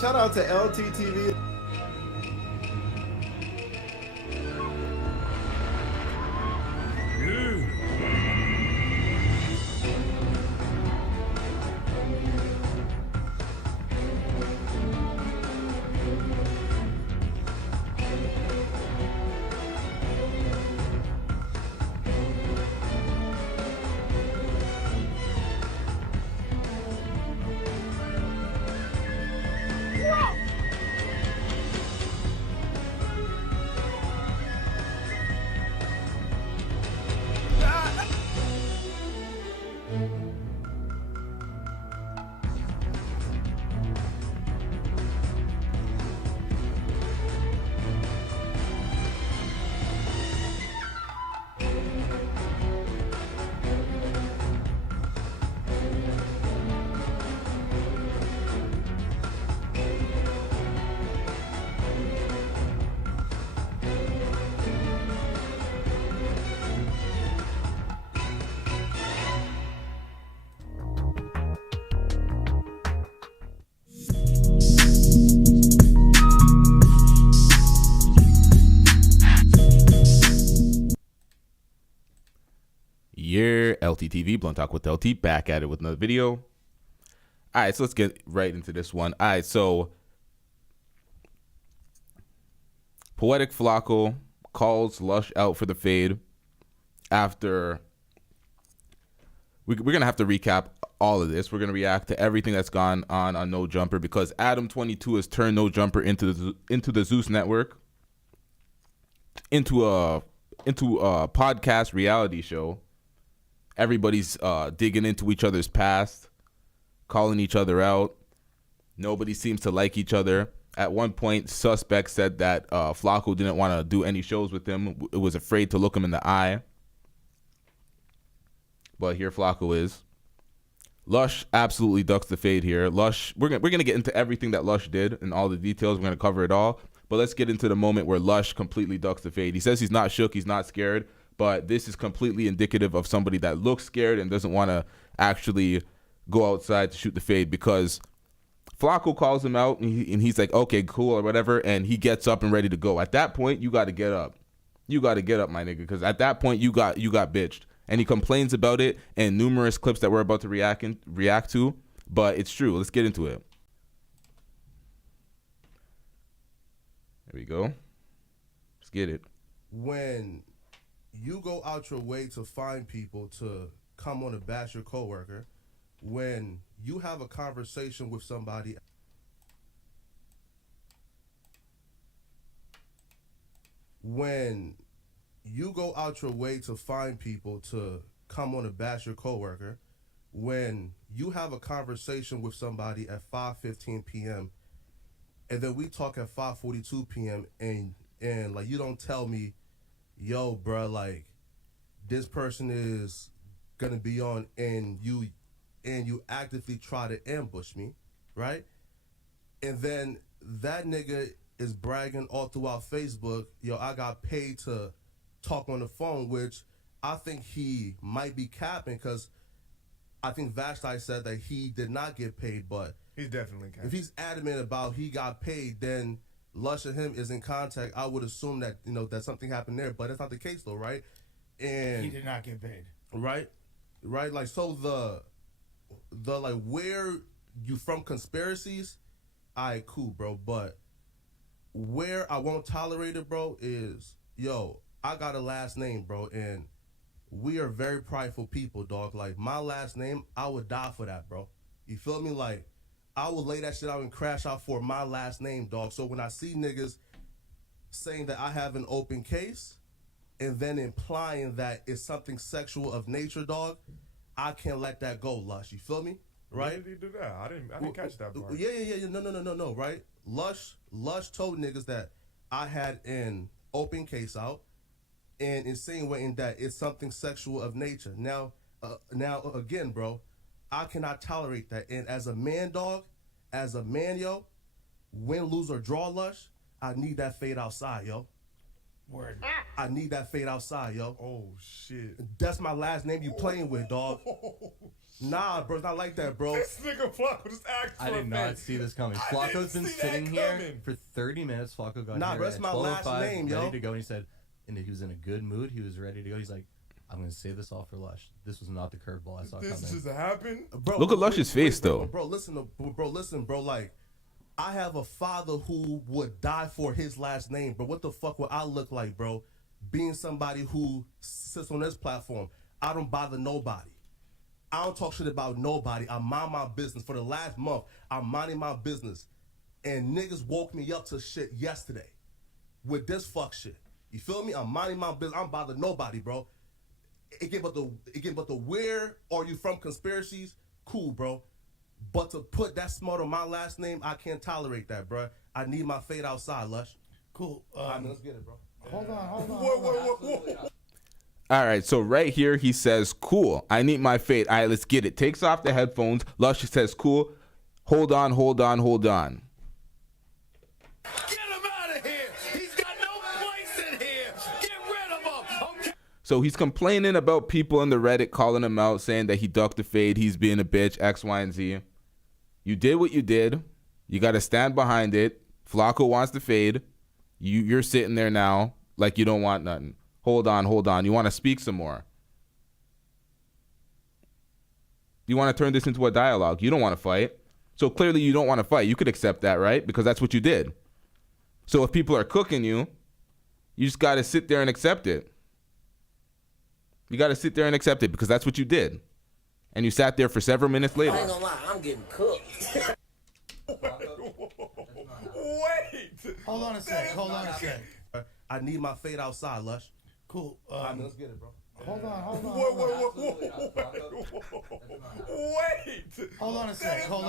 Shout out to LTTV. LTTV, Blunt Talk with LT, back at it with another video. All right, so let's get right into this one. All right, so Poetik Flakko calls Lush out for the fade after we're going to have to recap all of this. We're going to react to everything that's gone on No Jumper because Adam22 has turned No Jumper into the Zeus Network, into a podcast reality show. Everybody's digging into each other's past, calling each other out. Nobody seems to like each other. At one point, Suspect said that Flaco didn't want to do any shows with him. It was afraid to look him in the eye. But here Flaco is. Lush absolutely ducks the fade here. Lush, we're gonna get into everything that Lush did and all the details. We're gonna cover it all. But let's get into the moment where Lush completely ducks the fade. He says he's not shook, he's not scared. But this is completely indicative of somebody that looks scared and doesn't want to actually go outside to shoot the fade because Flaco calls him out and he's like, okay, cool or whatever. And he gets up and ready to go. At that point, you got to get up. You got to get up, my nigga, because at that point, you got bitched. And he complains about it in numerous clips that we're about to react to. But it's true. Let's get into it. There we go. Let's get it. When you go out your way to find people to come on and bash your coworker, when you have a conversation with somebody, when you go out your way to find people to come on and bash your coworker, when you have a conversation with somebody at 5:15 p.m. and then we talk at 5:42 p.m. and like you don't tell me, yo, bruh, like, this person is gonna be on, and you actively try to ambush me, right? And then that nigga is bragging all throughout Facebook, yo, I got paid to talk on the phone, which I think he might be capping, because I think Vashti said that he did not get paid, but he's definitely capping. If he's adamant about he got paid, then Lush and him is in contact. I would assume that, you know, that something happened there, but that's not the case though, right? And he did not get paid. Right? Like, so the like, where you from conspiracies, alright, cool, bro. But where I won't tolerate it, bro, is, yo, I got a last name, bro, and we are very prideful people, dog. Like, my last name, I would die for that, bro. You feel me? Like, I would lay that shit out and crash out for my last name, dog. So when I see niggas saying that I have an open case and then implying that it's something sexual of nature, dog, I can't let that go, Lush. You feel me? Right? When did he do that? I didn't catch that part. Yeah. No, right? Lush told niggas that I had an open case out and insinuating that it's something sexual of nature. Now again, bro, I cannot tolerate that. And as a man, dog, as a man, yo, win, lose, or draw, Lush, I need that fade outside, yo. Word. I need that fade outside, yo. Oh, shit. That's my last name you playing with, dog. Oh, Nah, bro, it's not like that, bro. This nigga Flaco just asked for I did not see this coming. Flaco's been sitting here for 30 minutes. Flaco got here bro, at that's my last 12:05, name, ready yo. to go. And he said, and he was in a good mood. He was ready to go. He's like, I'm going to save this all for Lush. This was not the curveball I saw coming. This just happened? Bro, Look at Lush's face, though. Bro, listen, bro. Like, I have a father who would die for his last name, bro. What the fuck would I look like, bro? Being somebody who sits on this platform, I don't bother nobody. I don't talk shit about nobody. I mind my business. For the last month, I'm minding my business. And niggas woke me up to shit yesterday with this fuck shit. You feel me? I'm minding my business. I don't bother nobody, bro. It get but the where are you from conspiracies? Cool, bro. But to put that smart on my last name, I can't tolerate that, bro. I need my fade outside, Lush. Cool. Let's get it, bro. Hold on. Whoa. All right, so right here he says, cool, I need my fade. All right, let's get it. Takes off the headphones. Lush says, cool, hold on. Get him out of here. He's got no place in here. Get rid of him. Okay. So he's complaining about people in the Reddit calling him out, saying that he ducked the fade, he's being a bitch, X, Y, and Z. You did what you did. You got to stand behind it. Flaco wants the fade. You're sitting there now like you don't want nothing. Hold on. You want to speak some more. You want to turn this into a dialogue. You don't want to fight. So clearly you don't want to fight. You could accept that, right? Because that's what you did. So if people are cooking you, you just got to sit there and accept it. You got to sit there and accept it because that's what you did. And you sat there for several minutes later. I ain't gonna lie, I'm getting cooked. Wait. Hold on a sec. I need my fade outside, Lush. Cool. Let's get it, bro. Hold on. Whoa. Wait. Hold on a sec. Hold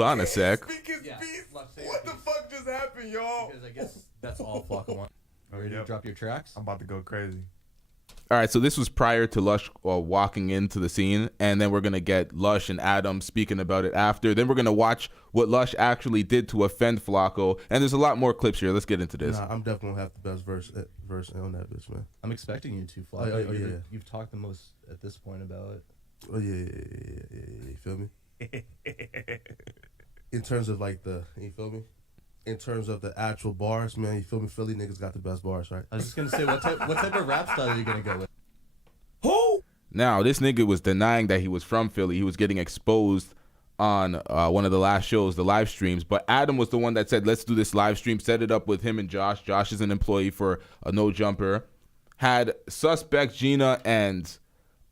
on a sec. Speak his piece. What the fuck just happened, y'all? Because I guess that's all Flaco wants. Ready to drop your tracks? I'm about to go crazy. All right, so this was prior to Lush walking into the scene, and then we're going to get Lush and Adam speaking about it after. Then we're going to watch what Lush actually did to offend Flaco, and there's a lot more clips here. Let's get into this. Nah, I'm definitely going to have the best verse on that bitch, man. I'm expecting you to, Flaco. Yeah. You've talked the most at this point about it. Oh, yeah. You feel me? In terms of, like, you feel me? In terms of the actual bars, man, you feel me? Philly niggas got the best bars, right? I was just going to say, what type of rap style are you going to go with? Who? Now, this nigga was denying that he was from Philly. He was getting exposed on one of the last shows, the live streams. But Adam was the one that said, let's do this live stream, set it up with him and Josh. Josh is an employee for a No Jumper. Had Suspect, Gina, and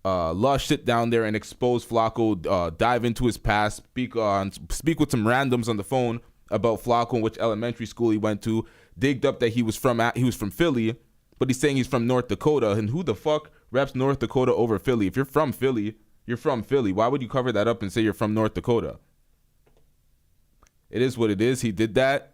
Lush sit down there and expose Flaco, dive into his past, speak with some randoms on the phone about Flaco and which elementary school he went to. Digged up that he was from Philly, but he's saying he's from North Dakota. And who the fuck reps North Dakota over Philly? If you're from Philly, you're from Philly. Why would you cover that up and say you're from North Dakota? It is what it is. He did that.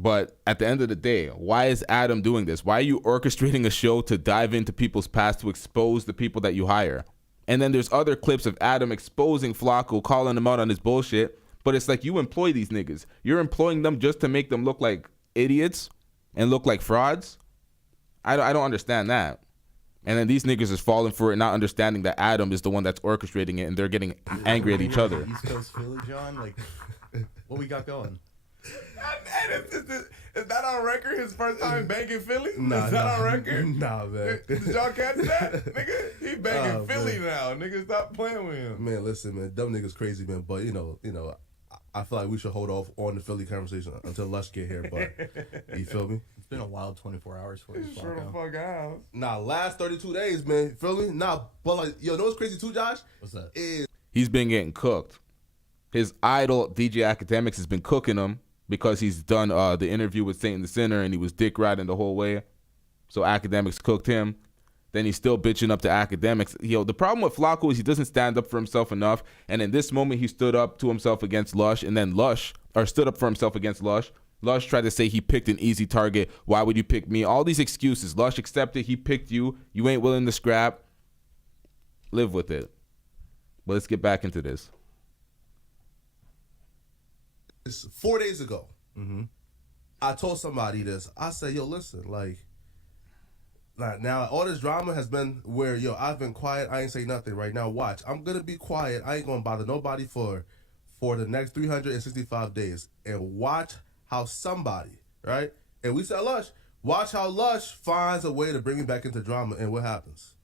But at the end of the day, why is Adam doing this? Why are you orchestrating a show to dive into people's past to expose the people that you hire? And then there's other clips of Adam exposing Flaco, calling him out on his bullshit. But it's like you employ these niggas. You're employing them just to make them look like idiots and look like frauds. I don't understand that. And then these niggas is falling for it, not understanding that Adam is the one that's orchestrating it, and they're getting angry at each other. East Coast Philly, John? Like, what we got going? Is that on record? His first time banging Philly? Nah, Is that on record? Nah, man. Did y'all catch that? Nigga, he banging Oh, Philly man. now. Nigga, stop playing with him. Man, listen, man. Dumb niggas crazy, man. But, you know, I feel like we should hold off on the Philly conversation until Lush get here. But, you feel me? It's been a wild 24 hours for you, Sure the Flaco. fuck out. Nah, last 32 days, man. You feel me? Nah, but, like, yo, know what's crazy too, Josh? What's that? He's been getting cooked. His idol, DJ Academics, has been cooking him because he's done the interview with Saint the Sinner, and he was dick riding the whole way. So Academics cooked him. Then he's still bitching up to Academics. Yo, the problem with Flaco is he doesn't stand up for himself enough. And in this moment, he stood up to himself against Lush, and then stood up for himself against Lush. Lush tried to say he picked an easy target. Why would you pick me? All these excuses. Lush accepted. He picked you. You ain't willing to scrap. Live with it. But let's get back into this. It's 4 days ago. I told somebody this. I said, yo, listen, like, now all this drama has been where, yo, I've been quiet. I ain't say nothing right now. Watch. I'm going to be quiet. I ain't going to bother nobody for the next 365 days. And watch how somebody, right? And we said Lush. Watch how Lush finds a way to bring me back into drama. And what happens?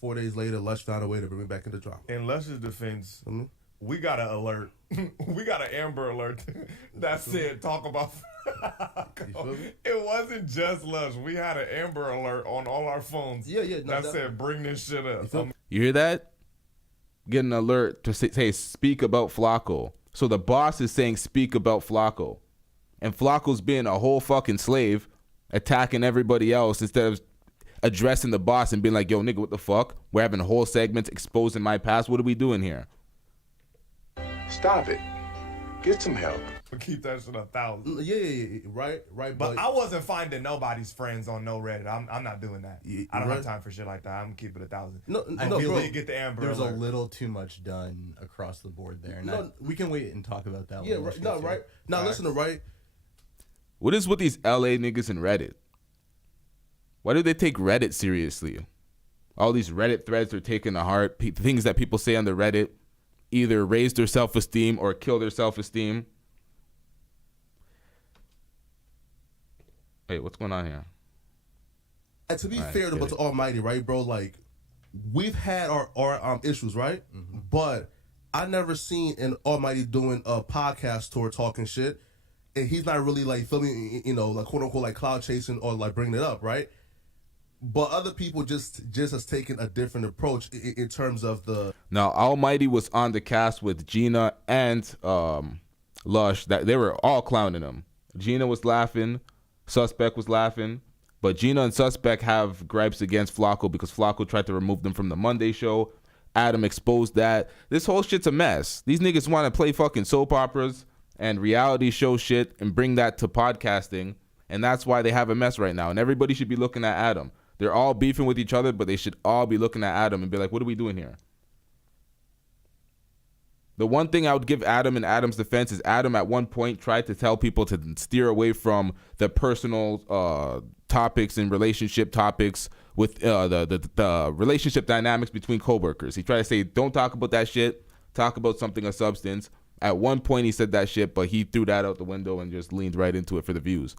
4 days later, Lush found a way to bring me back into drama. In Lush's defense, we got an alert. We got an Amber Alert that said talk about Flaco. It wasn't just Lush. We had an Amber Alert on all our phones. That said bring this shit up. You hear that? Get an alert to say speak about Flaco. So the boss is saying speak about Flaco. And Flaco's being a whole fucking slave, attacking everybody else instead of addressing the boss and being like, yo, nigga, what the fuck? We're having whole segments exposing my past. What are we doing here? Stop it. Get some help. We keep that shit 1,000. Yeah, right. But I wasn't finding nobody's friends on no Reddit. I'm not doing that. I don't have time for shit like that. I'm gonna keep it 1,000. I feel bro. like Get the Amber There's Alert. a little too much done across the board there. And we can wait and talk about that. Yeah, when right. Lush No, gets here. right. Now listen to right. What is with these LA niggas in Reddit? Why do they take Reddit seriously? All these Reddit threads are taken to heart. Things that people say on the Reddit either raise their self-esteem or kill their self-esteem. Hey, what's going on here? And to be fair to Almighty, right, bro? Like, we've had our issues, right? Mm-hmm. But I never seen an Almighty doing a podcast tour talking shit, and he's not really like feeling, like quote unquote like cloud chasing or like bringing it up, right? But other people just has taken a different approach in terms of the. Now, Almighty was on the cast with Gina and Lush. That they were all clowning him. Gina was laughing, Suspect was laughing, but Gina and Suspect have gripes against Flaco because Flaco tried to remove them from the Monday show. Adam exposed that. This whole shit's a mess. These niggas want to play fucking soap operas and reality show shit and bring that to podcasting, and that's why they have a mess right now. And everybody should be looking at Adam. They're all beefing with each other, but they should all be looking at Adam and be like, what are we doing here? The one thing I would give Adam in Adam's defense is Adam at one point tried to tell people to steer away from the personal topics and relationship topics with the relationship dynamics between coworkers. He tried to say, don't talk about that shit. Talk about something of substance. At one point he said that shit, but he threw that out the window and just leaned right into it for the views.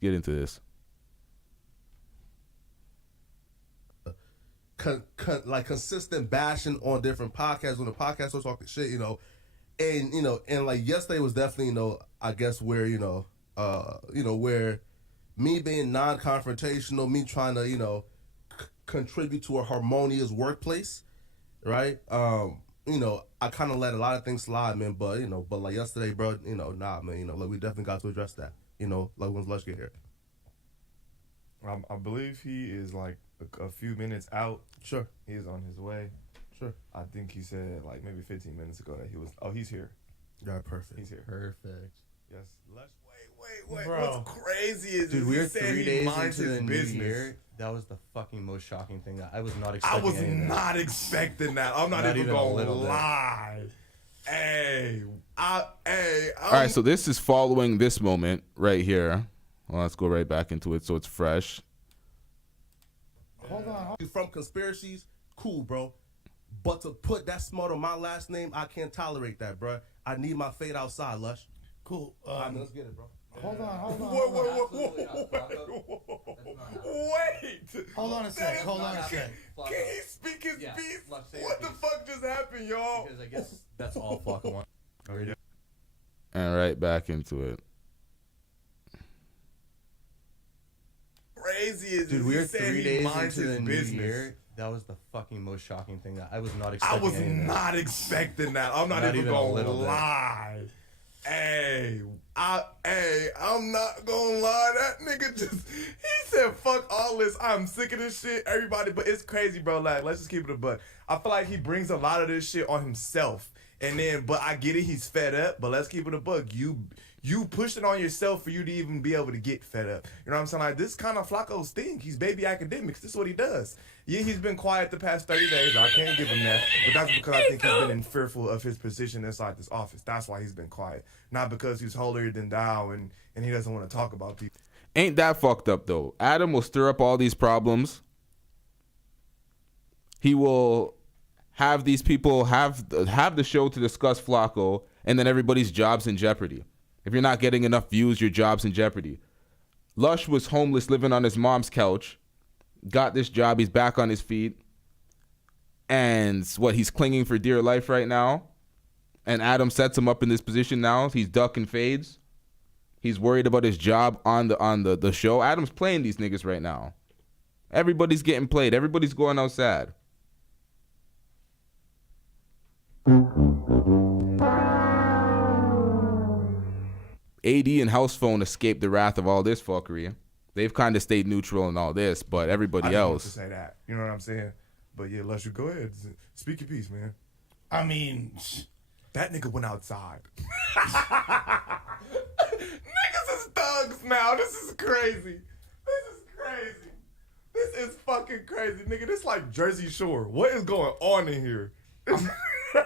Get into this. Like consistent bashing on different podcasts when the podcasts are talking shit, and like yesterday was definitely, I guess where where me being non-confrontational, me trying to contribute to a harmonious workplace, right? I kind of let a lot of things slide, man. But like yesterday, bro, nah, man, like we definitely got to address that. Like once Lush get here. I believe he is like a few minutes out. Sure. He is on his way. Sure. I think he said like maybe 15 minutes ago that he was. Oh, he's here. Yeah, perfect. He's here. Perfect. Yes. Lush. Wait. Bro. What's crazy is Dude, we are 3 days minds into his the business. new year. That was the fucking most shocking thing that I was not expecting. I was not expecting that. I'm not even gonna a lie. Hey, all right, so this is following this moment right here. Well, let's go right back into it so it's fresh. Hold on. From conspiracies, cool, bro. But to put that smart on my last name, I can't tolerate that, bro. I need my fade outside, Lush. Cool. Let's get it, bro. Hold on. Wait. Hold on a sec. Can he speak his piece? What the fuck just happened, y'all? Because I guess that's all Flaco wants. Okay. And right back into it. Crazy is Dude, we are he 3 days minds into his the new business. year. That was the fucking most shocking thing that I was not I expecting. was not expecting that. I'm not even gonna lie. Hey, I'm not gonna lie. That nigga he said, fuck all this. I'm sick of this shit. Everybody, but it's crazy, bro. Like, let's just keep it a buck. I feel like he brings a lot of this shit on himself. And then, but I get it. He's fed up, but let's keep it a buck. You You pushed it on yourself for you to even be able to get fed up. You know what I'm saying? Like, this kind of Flaco's thing. He's baby academics. This is what he does. Yeah, he's been quiet the past 30 days. I can't give him that. But that's because I think he's been fearful of his position inside this office. That's why he's been quiet. Not because he's holier than thou and he doesn't want to talk about people. Ain't that fucked up, though? Adam will stir up all these problems. He will have these people have the show to discuss Flaco, and then everybody's job's in jeopardy. If you're not getting enough views, your job's in jeopardy. Lush was homeless, living on his mom's couch. Got this job. He's back on his feet. And he's clinging for dear life right now. And Adam sets him up in this position now. He's ducking fades. He's worried about his job on the show. Adam's playing these niggas right now. Everybody's getting played. Everybody's going outside. AD and House Phone escaped the wrath of all this fuckery. They've kind of stayed neutral in all this, but everybody else. To say that, you know what I'm saying? But yeah, Lush, you go ahead, speak your piece, man. I mean, that nigga went outside. Niggas is thugs now. This is crazy. This is fucking crazy, nigga. This like Jersey Shore. What is going on in here?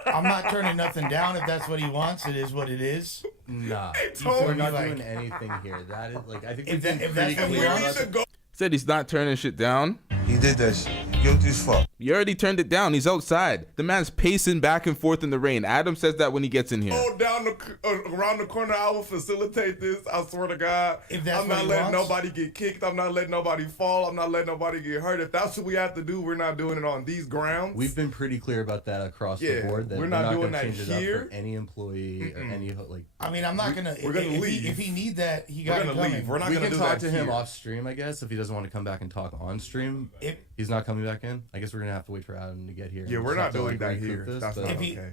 I'm not turning nothing down if that's what he wants. It is what it is. Nah, told we're me, not like- doing anything here. That is like I think If we've been that- if pretty that's what he clear wants- about We need to go. Said he's not turning shit down. He did that shit. Guilty as fuck. You already turned it down. He's outside. The man's pacing back and forth in the rain. Adam says that when he gets in here. Down around the corner, I will facilitate this. I swear to God. If that's I'm what not he letting wants. nobody get kicked. I'm not letting nobody fall. I'm not letting nobody get hurt. If that's what we have to do, we're not doing it on these grounds. We've been pretty clear about that across Yeah, the board. That we're not doing gonna that change it here. up for any employee or any like. I mean, I'm not gonna. we're gonna if leave. If he need that, he We're got to gonna come leave. in. We're not We gonna can do talk that to him here. off stream, I guess, if he doesn't want to come back and talk on stream. If He's not coming back in. I guess we're gonna have to wait for Adam to get here. Yeah, and we're just not have to, doing like, that recoup here. this, That's but- not If he- okay.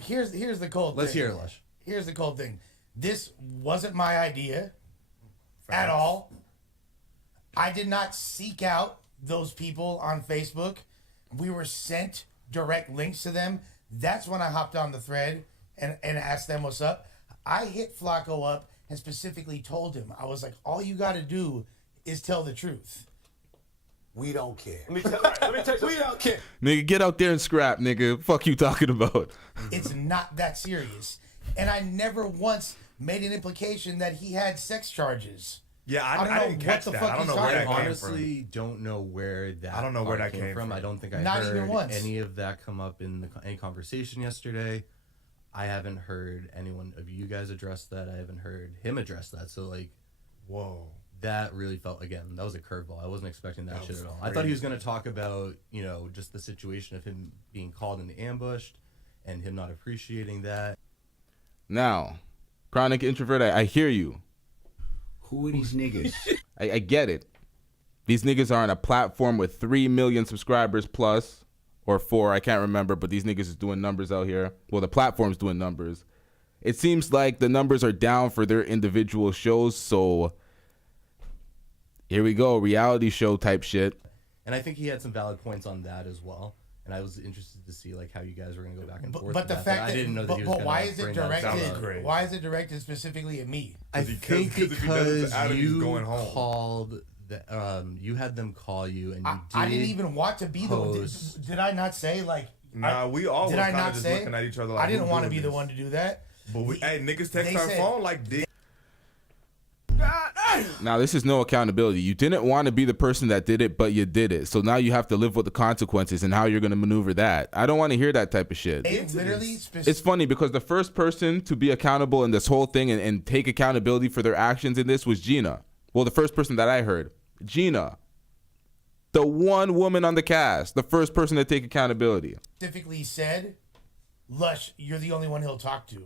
here's the cold. Let's thing. hear it, Lush. Here's the cold thing. This wasn't my idea at all. I did not seek out those people on Facebook. We were sent direct links to them. That's when I hopped on the thread and asked them what's up. I hit Flaco up and specifically told him, I was like, all you got to do is tell the truth. We don't care. We don't care. Nigga, get out there and scrap, nigga. Fuck you talking about. It's not that serious. And I never once made an implication that he had sex charges. Yeah, I don't I know didn't what catch the that. fuck I don't he's know where talking that about. came Honestly, don't know where that. I don't know where part that came from. I don't think I Not heard even once. any of that come up in any conversation yesterday. I haven't heard anyone of you guys address that. I haven't heard him address that. So like, Whoa. that really felt that was a curveball. I wasn't expecting that shit was at all. I thought he was gonna talk about just the situation of him being called and ambushed, and him not appreciating that. Now, chronic introvert, I hear you. Who are these niggas? I get it. These niggas are on a platform with 3 million subscribers plus, or 4, I can't remember, but these niggas is doing numbers out here. Well, the platform's doing numbers. It seems like the numbers are down for their individual shows, so here we go, reality show type shit. And I think he had some valid points on that as well. And I was interested to see like how you guys were gonna go back and forth. But the with fact I didn't know that he was but gonna why is it bring that That was directed? great. Why is it directed specifically at me? I Because think if he does it to because Adam, he's you going home. called you had them call you and you I didn't even want to be the one. post- Did I not say like? Nah, we all did was I kind of not just say? looking at each other like, I didn't who want to doing be the this? one to do that. But hey, niggas text they our said- phone like dick. Now, this is no accountability. You didn't want to be the person that did it, but you did it. So now you have to live with the consequences and how you're going to maneuver that. I don't want to hear that type of shit. They literally It's funny because the first person to be accountable in this whole thing and take accountability for their actions in this was Gina. Well, the first person that I heard, Gina. The one woman on the cast, the first person to take accountability. specifically said, "Lush, you're the only one he'll talk to."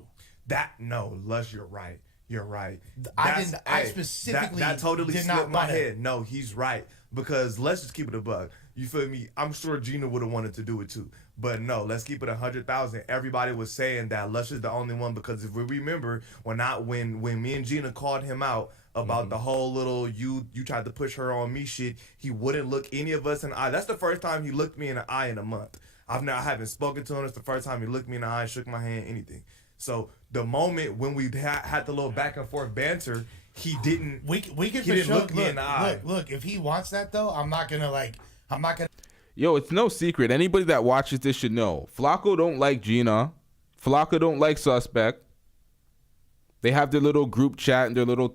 No, Lush, you're right. You're right. I specifically that totally did not slipped my wanna- head. No, he's right. Because let's just keep it a buck. You feel me? I'm sure Gina would have wanted to do it too. But no, let's keep it 100,000. Everybody was saying that Lush is the only one because if we remember when me and Gina called him out about the whole little you tried to push her on me shit, he wouldn't look any of us in the eye. That's the first time he looked me in the eye in a month. I haven't spoken to him. It's the first time he looked me in the eye, shook my hand, anything. So the moment when we had the little back and forth banter, he didn't. We can He didn't look me in the eye. Look. If he wants that though, I'm not gonna. Yo, it's no secret. Anybody that watches this should know. Flaco don't like Gina. Flaco don't like Suspect. They have their little group chat and their little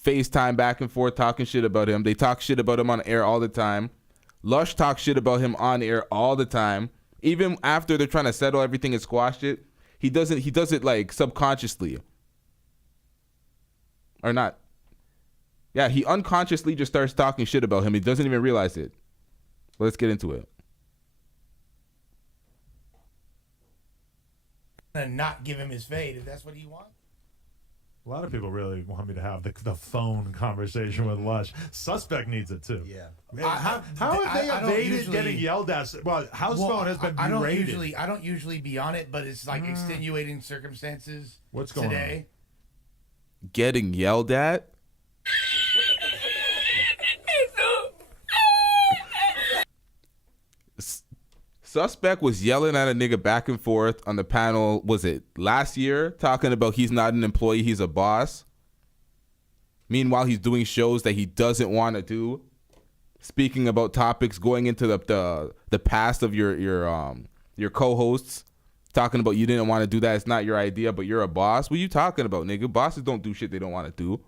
FaceTime back and forth talking shit about him. They talk shit about him on air all the time. Lush talks shit about him on air all the time. Even after they're trying to settle everything and squash it, he does it like subconsciously. Or not. Yeah, he unconsciously just starts talking shit about him. He doesn't even realize it. Let's get into it. And not give him his fade if that's what he wants. A lot of people really want me to have the phone conversation with Lush. Suspect needs it too. Yeah. How have they evaded getting yelled at? Well, House phone has been berated. I don't usually be on it, but it's like extenuating circumstances. What's going today? Getting yelled at? Suspect was yelling at a nigga back and forth on the panel, was it last year, talking about he's not an employee, he's a boss. Meanwhile, he's doing shows that he doesn't want to do. Speaking about topics, going into the past of your co-hosts, talking about you didn't want to do that, it's not your idea, but you're a boss. What are you talking about, nigga? Bosses don't do shit they don't want to do.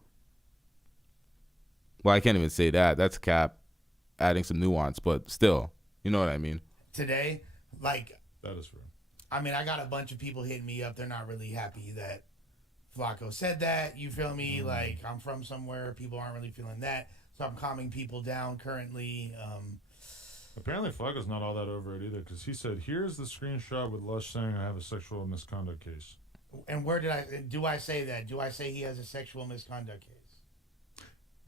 Well, I can't even say that. That's cap, adding some nuance, but still, you know what I mean. Today, like, that is true. I mean, I got a bunch of people hitting me up. They're not really happy that Flaco said that. You feel me? Like, I'm from somewhere. People aren't really feeling that. So I'm calming people down currently. Apparently, Flaco's not all that over it either, because he said, here's the screenshot with Lush saying I have a sexual misconduct case. And where do I say that? Do I say he has a sexual misconduct case?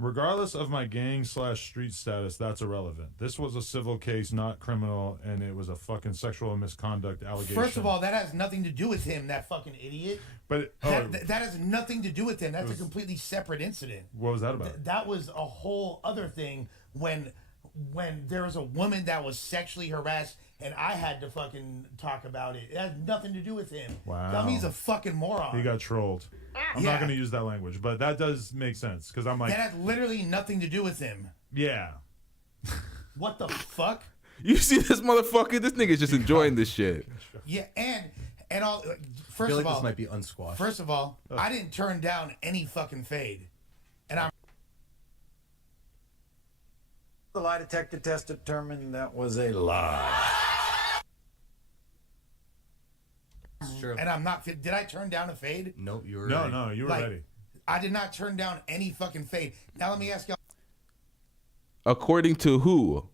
Regardless of my gang/street status, that's irrelevant. This was a civil case, not criminal, and it was a fucking sexual misconduct allegation. First of all, that has nothing to do with him, that fucking idiot. But that has nothing to do with him. That's a completely separate incident. What was that about? That was a whole other thing when there was a woman that was sexually harassed and I had to fucking talk about it. It has nothing to do with him. Wow. Tell me he's a fucking moron. He got trolled. I'm not going to use that language, but that does make sense, because I'm like... That has literally nothing to do with him. Yeah. What the fuck? You see this motherfucker? This nigga's just enjoying this shit. Yeah, and all... First I feel like of all... this might be unsquashed. First of all, I didn't turn down any fucking fade. And I'm... The lie detector test determined that was a lie. Sure. And I'm not... Did I turn down a fade? Nope, you were No, ready. you were ready. I did not turn down any fucking fade. Now let me ask y'all... According to who?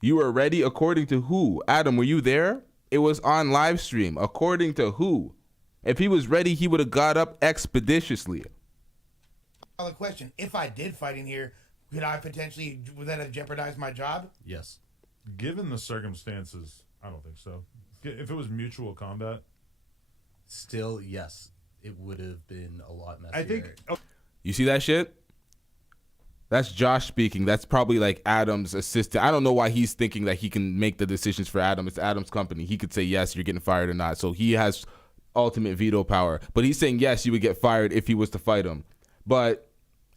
You were ready? According to who? Adam, were you there? It was on live stream. According to who? If he was ready, he would have got up expeditiously. A question. If I did fight in here, would that have jeopardized my job? Yes. Given the circumstances, I don't think so. If it was mutual combat... Still, yes. It would have been a lot messier. I think... You see that shit? That's Josh speaking. That's probably like Adam's assistant. I don't know why he's thinking that he can make the decisions for Adam. It's Adam's company. He could say, yes, you're getting fired or not. So he has ultimate veto power. But he's saying, yes, you would get fired if he was to fight him. But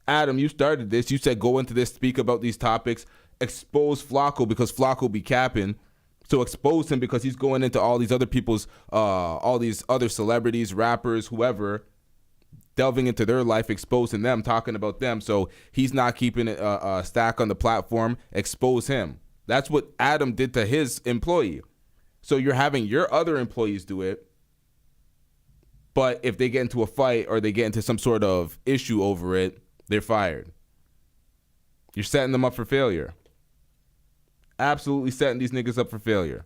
Adam, you started this. You said go into this, speak about these topics, expose Flaco because Flaco be capping. So expose him because he's going into all these other people's, all these other celebrities, rappers, whoever, delving into their life, exposing them, talking about them. So he's not keeping it a stack on the platform. Expose him. That's what Adam did to his employee. So you're having your other employees do it. But if they get into a fight or they get into some sort of issue over it, they're fired. You're setting them up for failure. Absolutely setting these niggas up for failure.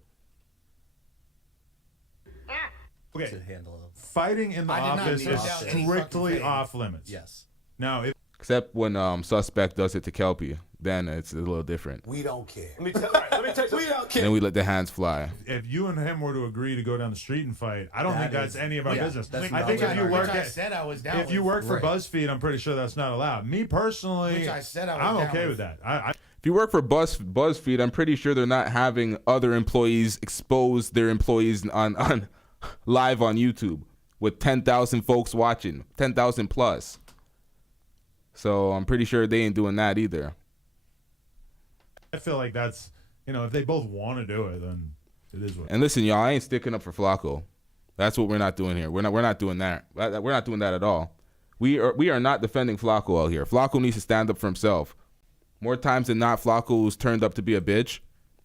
Okay. To handle it. Fighting in the office is strictly off limits. Yes. Now, except when Suspect does it to Kelpie, then it's a little different. We don't care. Let me tell you, we don't care. Then we let the hands fly. if you and him were to agree to go down the street and fight, I don't think that's any of our business. that's I not think what if you I work I at, said I was down if you with. work for Right. BuzzFeed, I'm pretty sure that's not allowed. Me personally, Which I said I was I'm down okay with with. that. If you work for BuzzFeed, I'm pretty sure they're not having other employees expose their employees on live on YouTube with 10,000 folks watching, 10,000 plus. So I'm pretty sure they ain't doing that either. I feel like that's, if they both want to do it, then it is what. And listen, y'all, I ain't sticking up for Flaco. That's what we're not doing here. We're not doing that. We're not doing that at all. We are not defending Flaco out here. Flaco needs to stand up for himself. More times than not, Flaco's turned up to be a bitch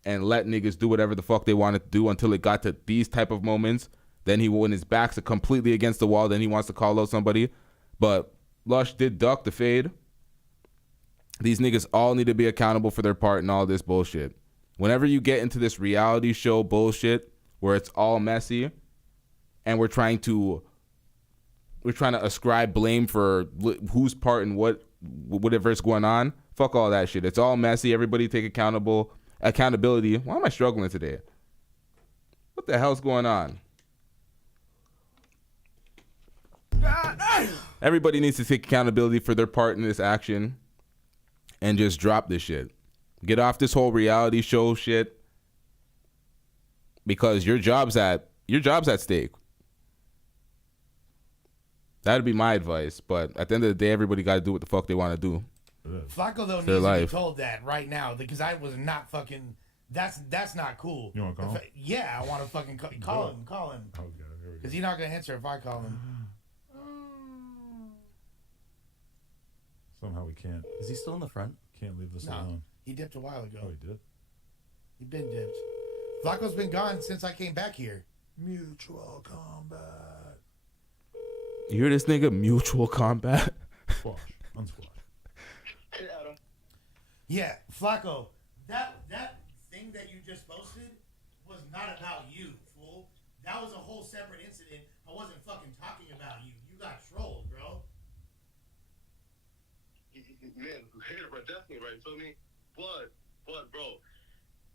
and let niggas do whatever the fuck they wanted to do until it got to these type of moments. Then when his back's completely against the wall, then he wants to call out somebody. But Lush did duck the fade. These niggas all need to be accountable for their part in all this bullshit. Whenever you get into this reality show bullshit where it's all messy and we're trying to ascribe blame for whose part and whatever's going on, fuck all that shit. It's all messy. Everybody take accountability. Why am I struggling today? What the hell's going on? Everybody needs to take accountability for their part in this action and just drop this shit. Get off this whole reality show shit because your job's at stake. That'd be my advice. But at the end of the day, everybody got to do what the fuck they want to do. Flaco though needs to be told that right now because I was not fucking. That's not cool. You want to call him? Yeah, I want to fucking call him. Call him. Okay, here we go. Because he's not gonna answer if I call him. Somehow we can't. Is he still in the front? Can't leave this No, alone. he dipped a while ago. Oh, he did. He been dipped. Flaco's been gone since I came back here. Mutual combat. You hear this nigga? Mutual combat. Squash. Unsquash. Yeah, Flaco, that thing that you just posted was not about you, fool. That was a whole separate incident. I wasn't fucking talking about you. You got trolled, bro. Man, bro, definitely right. Feel me? But bro,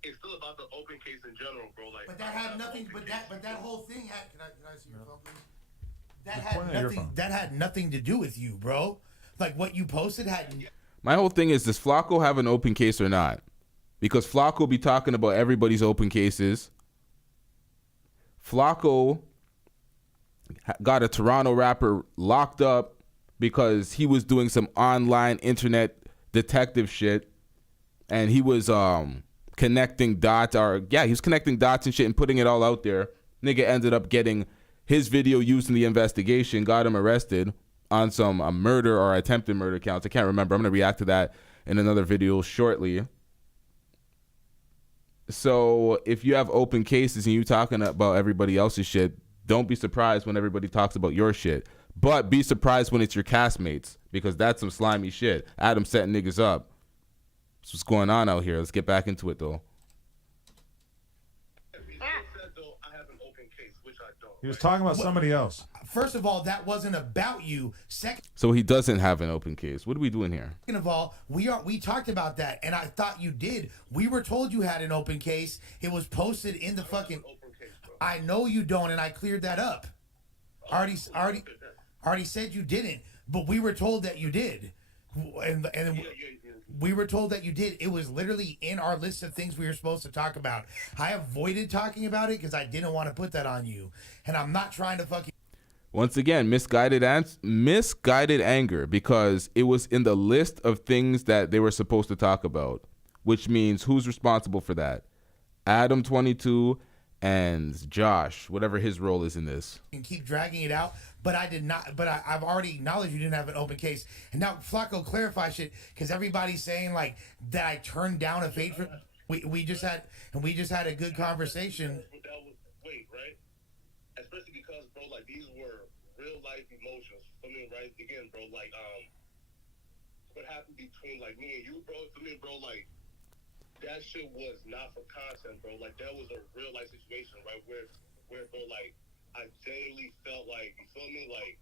it's still about the open case in general, bro. Like, but that had nothing. But that whole thing had. Can I see your phone, please? That Just had point at your nothing. phone. That had nothing to do with you, bro. Like what you posted had. My whole thing is, does Flaco have an open case or not? Because Flaco be talking about everybody's open cases. Flaco got a Toronto rapper locked up because he was doing some online internet detective shit. And he was connecting dots. He was connecting dots and shit and putting it all out there. Nigga ended up getting his video used in the investigation, got him arrested on some murder or attempted murder counts. I can't remember. I'm going to react to that in another video shortly. So if you have open cases and you talking about everybody else's shit, don't be surprised when everybody talks about your shit. But be surprised when it's your castmates, because that's some slimy shit. Adam setting niggas up. That's what's going on out here. Let's get back into it, though. He was talking about somebody else. First of all, that wasn't about you. Second So he doesn't have an open case. What are we doing here? of all, we talked about that, and I thought you did. We were told you had an open case. It was posted in the fucking. I know you don't, and I cleared that up. Already said you didn't, but we were told that you did, and we were told that you did. It was literally in our list of things we were supposed to talk about. I avoided talking about it because I didn't want to put that on you, and I'm not trying to fucking. Once again, misguided anger, because it was in the list of things that they were supposed to talk about, which means who's responsible for that? Adam 22 and Josh, whatever his role is in this. And keep dragging it out, but I did not. But I've already acknowledged you didn't have an open case, and now Flaco clarify shit because everybody's saying like that I turned down a fade for. We just had a good conversation. Wait, right? Especially because, bro, like these were real life emotions for me, right? Again, bro, like what happened between like me and you, bro? For me, bro, like that shit was not for content, bro. Like that was a real life situation, right? Where, bro, like I genuinely felt like, you feel me? Like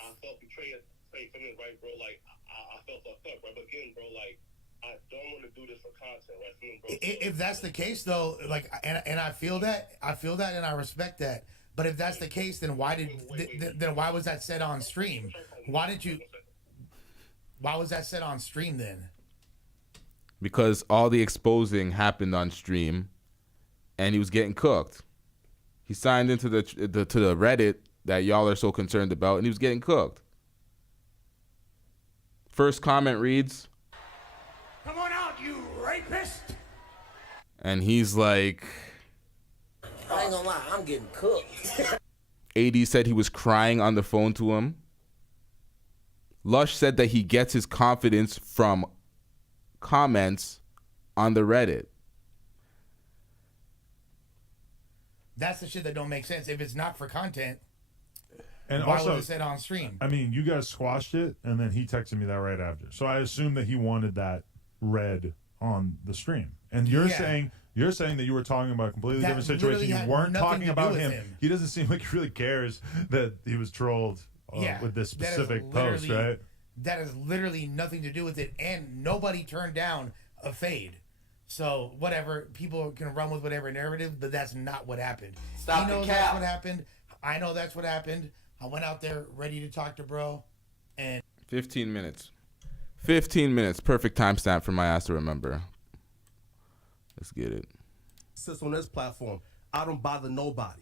I felt betrayed, for me, right, bro? Like I felt fucked up, right? But again, bro, like I don't want to do this for content, right? For me, bro. If that's the case, though, like, and I feel that, and I respect that. But if that's the case, then why was that said on stream? Why was that said on stream then? Because all the exposing happened on stream, and he was getting cooked. He signed into the to the Reddit that y'all are so concerned about, and he was getting cooked. First comment reads, Come on out, you rapist! and he's like, I ain't gonna lie, I'm getting cooked. AD said he was crying on the phone to him. Lush said that he gets his confidence from comments on the Reddit. That's the shit that don't make sense. If it's not for content, And why also, was it said on stream? I mean, you guys squashed it, and then he texted me that right after. So I assume that he wanted that read on the stream. And you're saying that you were talking about a completely That different situation. literally You had weren't nothing talking to do about with him. him. He doesn't seem like he really cares that he was trolled with this that is specific post, literally- right? That has literally nothing to do with it, and nobody turned down a fade. So whatever, people can run with whatever narrative, but that's not what happened. Stop he the knows cap. that's what happened. I know that's what happened. I went out there ready to talk to bro, and 15 minutes. 15 minutes. Perfect timestamp for my ass to remember. Let's get it. Sits on this platform. I don't bother nobody.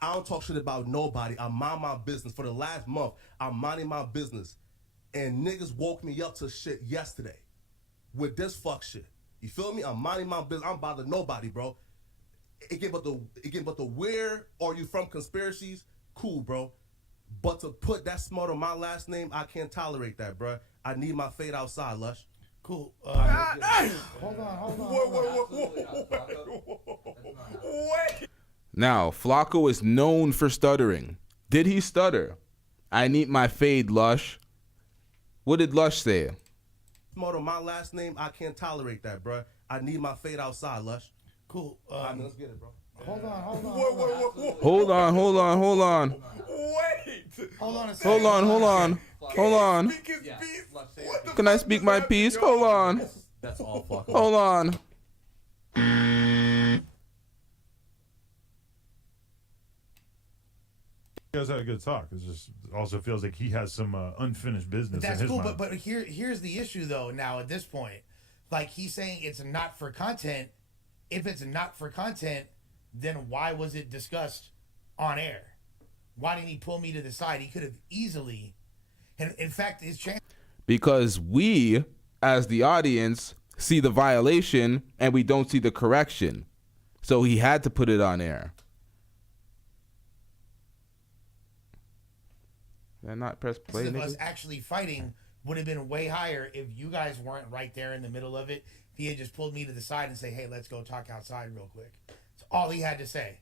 I don't talk shit about nobody. I mind my business. For the last month, I'm minding my business. And niggas woke me up to shit yesterday with this fuck shit. You feel me? I'm minding my business. I don't bother nobody, bro. It get but the where are you from conspiracies? Cool, bro. But to put that smart on my last name, I can't tolerate that, bro. I need my fade outside, Lush. cool. Hold on. Wait. Now, Flaco is known for stuttering. Did he stutter? I need my fade, Lush. What did Lush say? Smart on my last name, I can't tolerate that, bro. I need my fade outside, Lush. Cool. Let's get it, bro. Hold on. Hold on. Wait. Hold on a second. Hold on. Speak his piece. What the Can I fuck speak does my that piece? mean? Hold on. That's all Flaco. Hold on. You guys had a good talk. It just also feels like he has some unfinished business That's in his cool, mind. but here's the issue though. Now at this point, like he's saying it's not for content. If it's not for content, then why was it discussed on air? Why didn't he pull me to the side? He could have easily, and in fact, his chance. Because we, as the audience, see the violation and we don't see the correction. So he had to put it on air. Did I not press play, of nigga? us actually fighting would have been way higher if you guys weren't right there in the middle of it. If he had just pulled me to the side and say, "Hey, let's go talk outside real quick." That's all he had to say.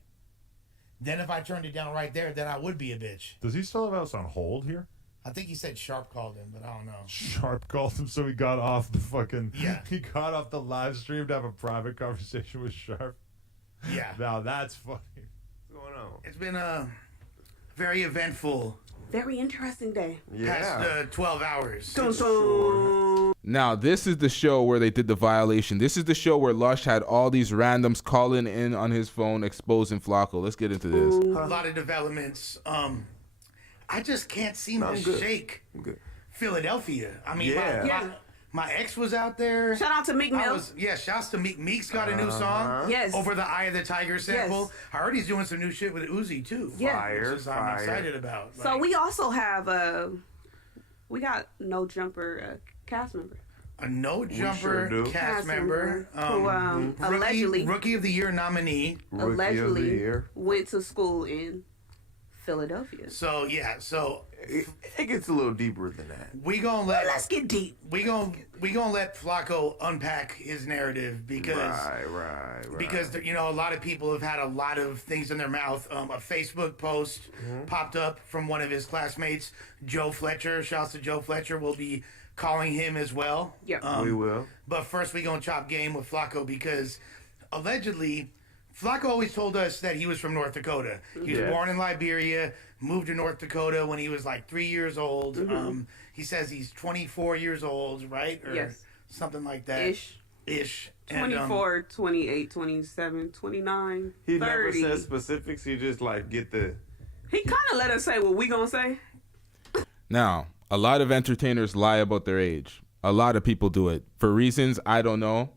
Then if I turned it down right there, then I would be a bitch. Does he still have us on hold here? I think he said Sharp called him, but I don't know. Sharp called him, so he got off the fucking. Yeah. He got off the live stream to have a private conversation with Sharp. Yeah. Now that's funny. What's going on? It's been a very eventful Very interesting day. past 12 hours. Now, this is the show where they did the violation. This is the show where Lush had all these randoms calling in on his phone, exposing Flacco. Let's get into this. A lot of developments. I just can't seem to shake Philadelphia. I mean, my ex was out there. Shout out to Meek Mill. Shouts to Meek. Meek's got a new song. Yes. Over the Eye of the Tiger sample. Yes. I heard he's doing some new shit with Uzi too. Yeah. Which is I'm excited about. So we also have we got No Jumper cast member. A No Jumper cast member. Who allegedly Rookie of the Year nominee. allegedly went to school in Philadelphia. So It gets a little deeper than that. Let's get deep. We gonna let Flaco unpack his narrative because Right. because a lot of people have had a lot of things in their mouth. A Facebook post popped up from one of his classmates, Joe Fletcher. Shouts to Joe Fletcher. We'll be calling him as well. Yeah. We will. But first we gonna chop game with Flaco because allegedly Flaco always told us that he was from North Dakota. He was born in Liberia, moved to North Dakota when he was like 3 years old. He says he's 24 years old, right? Or Yes. something like that. Ish. 24, 28, 27, 29, He 30. never says specifics. He just get the. He kind of let us say what we gonna say. Now, a lot of entertainers lie about their age. A lot of people do it. For reasons I don't know.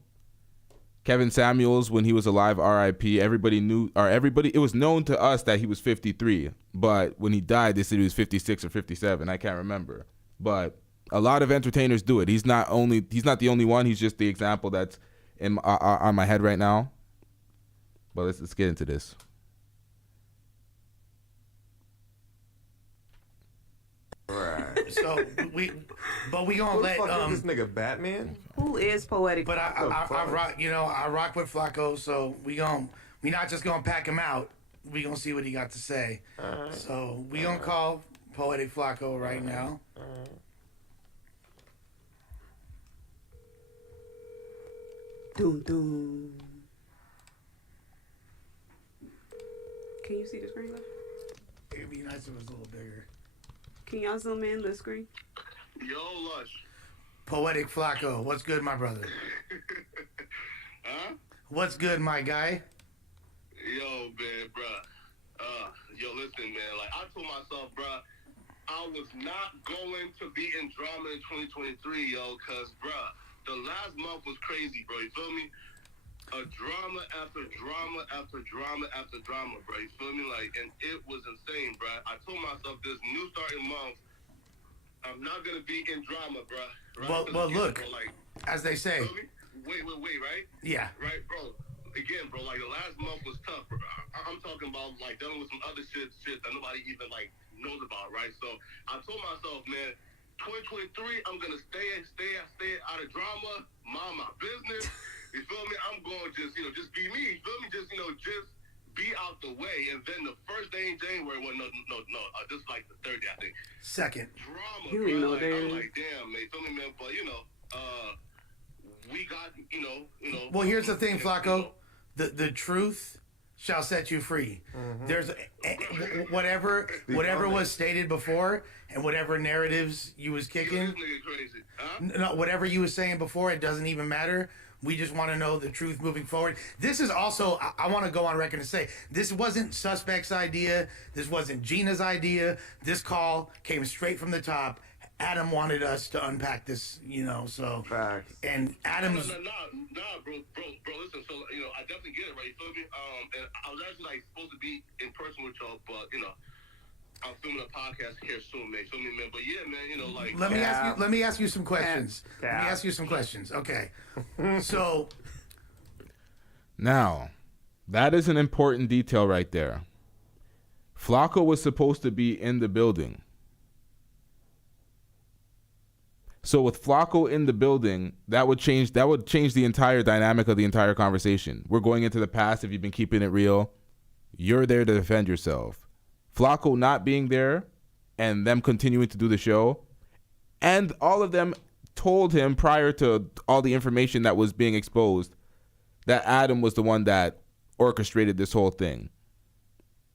Kevin Samuels, when he was alive, R.I.P. Everybody knew, or everybody, it was known to us that he was 53. But when he died, they said he was 56 or 57. I can't remember. But a lot of entertainers do it. He's not the only one. He's just the example that's on my head right now. But let's get into this. Right. So we gonna let this nigga Batman. Who is Poetik? But I rock, I rock with Flaco. So we not just gonna pack him out. We gonna see what he got to say. So we gonna call Poetik Flakko right now. Doom doom. Can you see the screen? It'd be nice if it was a little bigger. Can y'all zoom in the screen? Yo, Lush. Poetik Flakko, what's good, my brother? Huh? What's good, my guy? Yo, man, bruh. Yo, listen, man. Like, I told myself, bruh, I was not going to be in drama in 2023, yo, because, bruh, the last month was crazy, bro. You feel me? A drama after drama after drama after drama, bro. You feel me? Like, and it was insane, bro. I told myself this new starting month, I'm not gonna be in drama, bro. Right? Well, again, look, bro, like, as they say. Wait, right? Yeah. Right, bro. Again, bro, like the last month was tough, bro. I'm talking about like dealing with some other shit that nobody even like knows about, right? So I told myself, man, 2023, I'm gonna stay out of drama, mind my business. You feel me? I'm going to just be me. You feel me? Just be out the way. And then the first day in January, well, no, this is like the third day, I think. Second. Drama, You bro. know Like, that. I'm like, damn, man. Feel me, man? But we got, Well, here's the thing, Flaco. The truth shall set you free. There's whatever was stated before, and whatever narratives you was kicking. This nigga crazy, huh? No, whatever you was saying before, it doesn't even matter. We just want to know the truth moving forward. This is also, I want to go on record and say, this wasn't Suspect's idea. This wasn't Gina's idea. This call came straight from the top. Adam wanted us to unpack this, so. Facts. And Adam's. Nah, bro, listen, so, I definitely get it, right? You feel me? And I was actually, supposed to be in person with y'all, but, I'm filming a podcast here soon, man. Feel me, man? But yeah, man, like. Let me ask you some questions. Let me ask you some questions. Okay. So. Now, that is an important detail right there. Flaco was supposed to be in the building. So with Flaco in the building, that would change the entire dynamic of the entire conversation. We're going into the past if you've been keeping it real. You're there to defend yourself. Flaco not being there and them continuing to do the show, and all of them told him prior to all the information that was being exposed that Adam was the one that orchestrated this whole thing.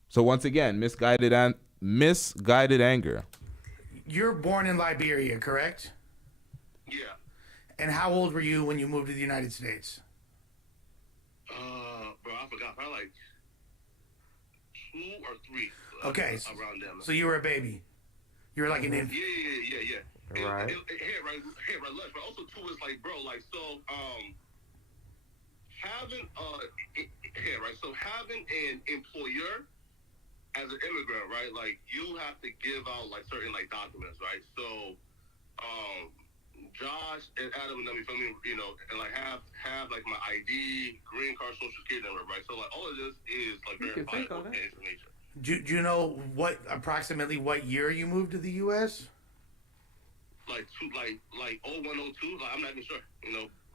So once again, misguided anger. You're born in Liberia, correct? Yeah. And how old were you when you moved to the United States? Bro, I forgot. Probably like 2 or 3. Okay. Around them. So you were a baby. You were like an infant. Yeah. Right. Right, Lush. But also too is like, bro, like so. Having having an employer as an immigrant, right? Like you have to give out like certain like documents, right? So, Josh and Adam and them, you feel me? And like have like my ID, green card, social security number, right? So like all of this is like verifiable information. Do you know approximately what year you moved to the U.S.? Like 0102. Like I'm not even sure,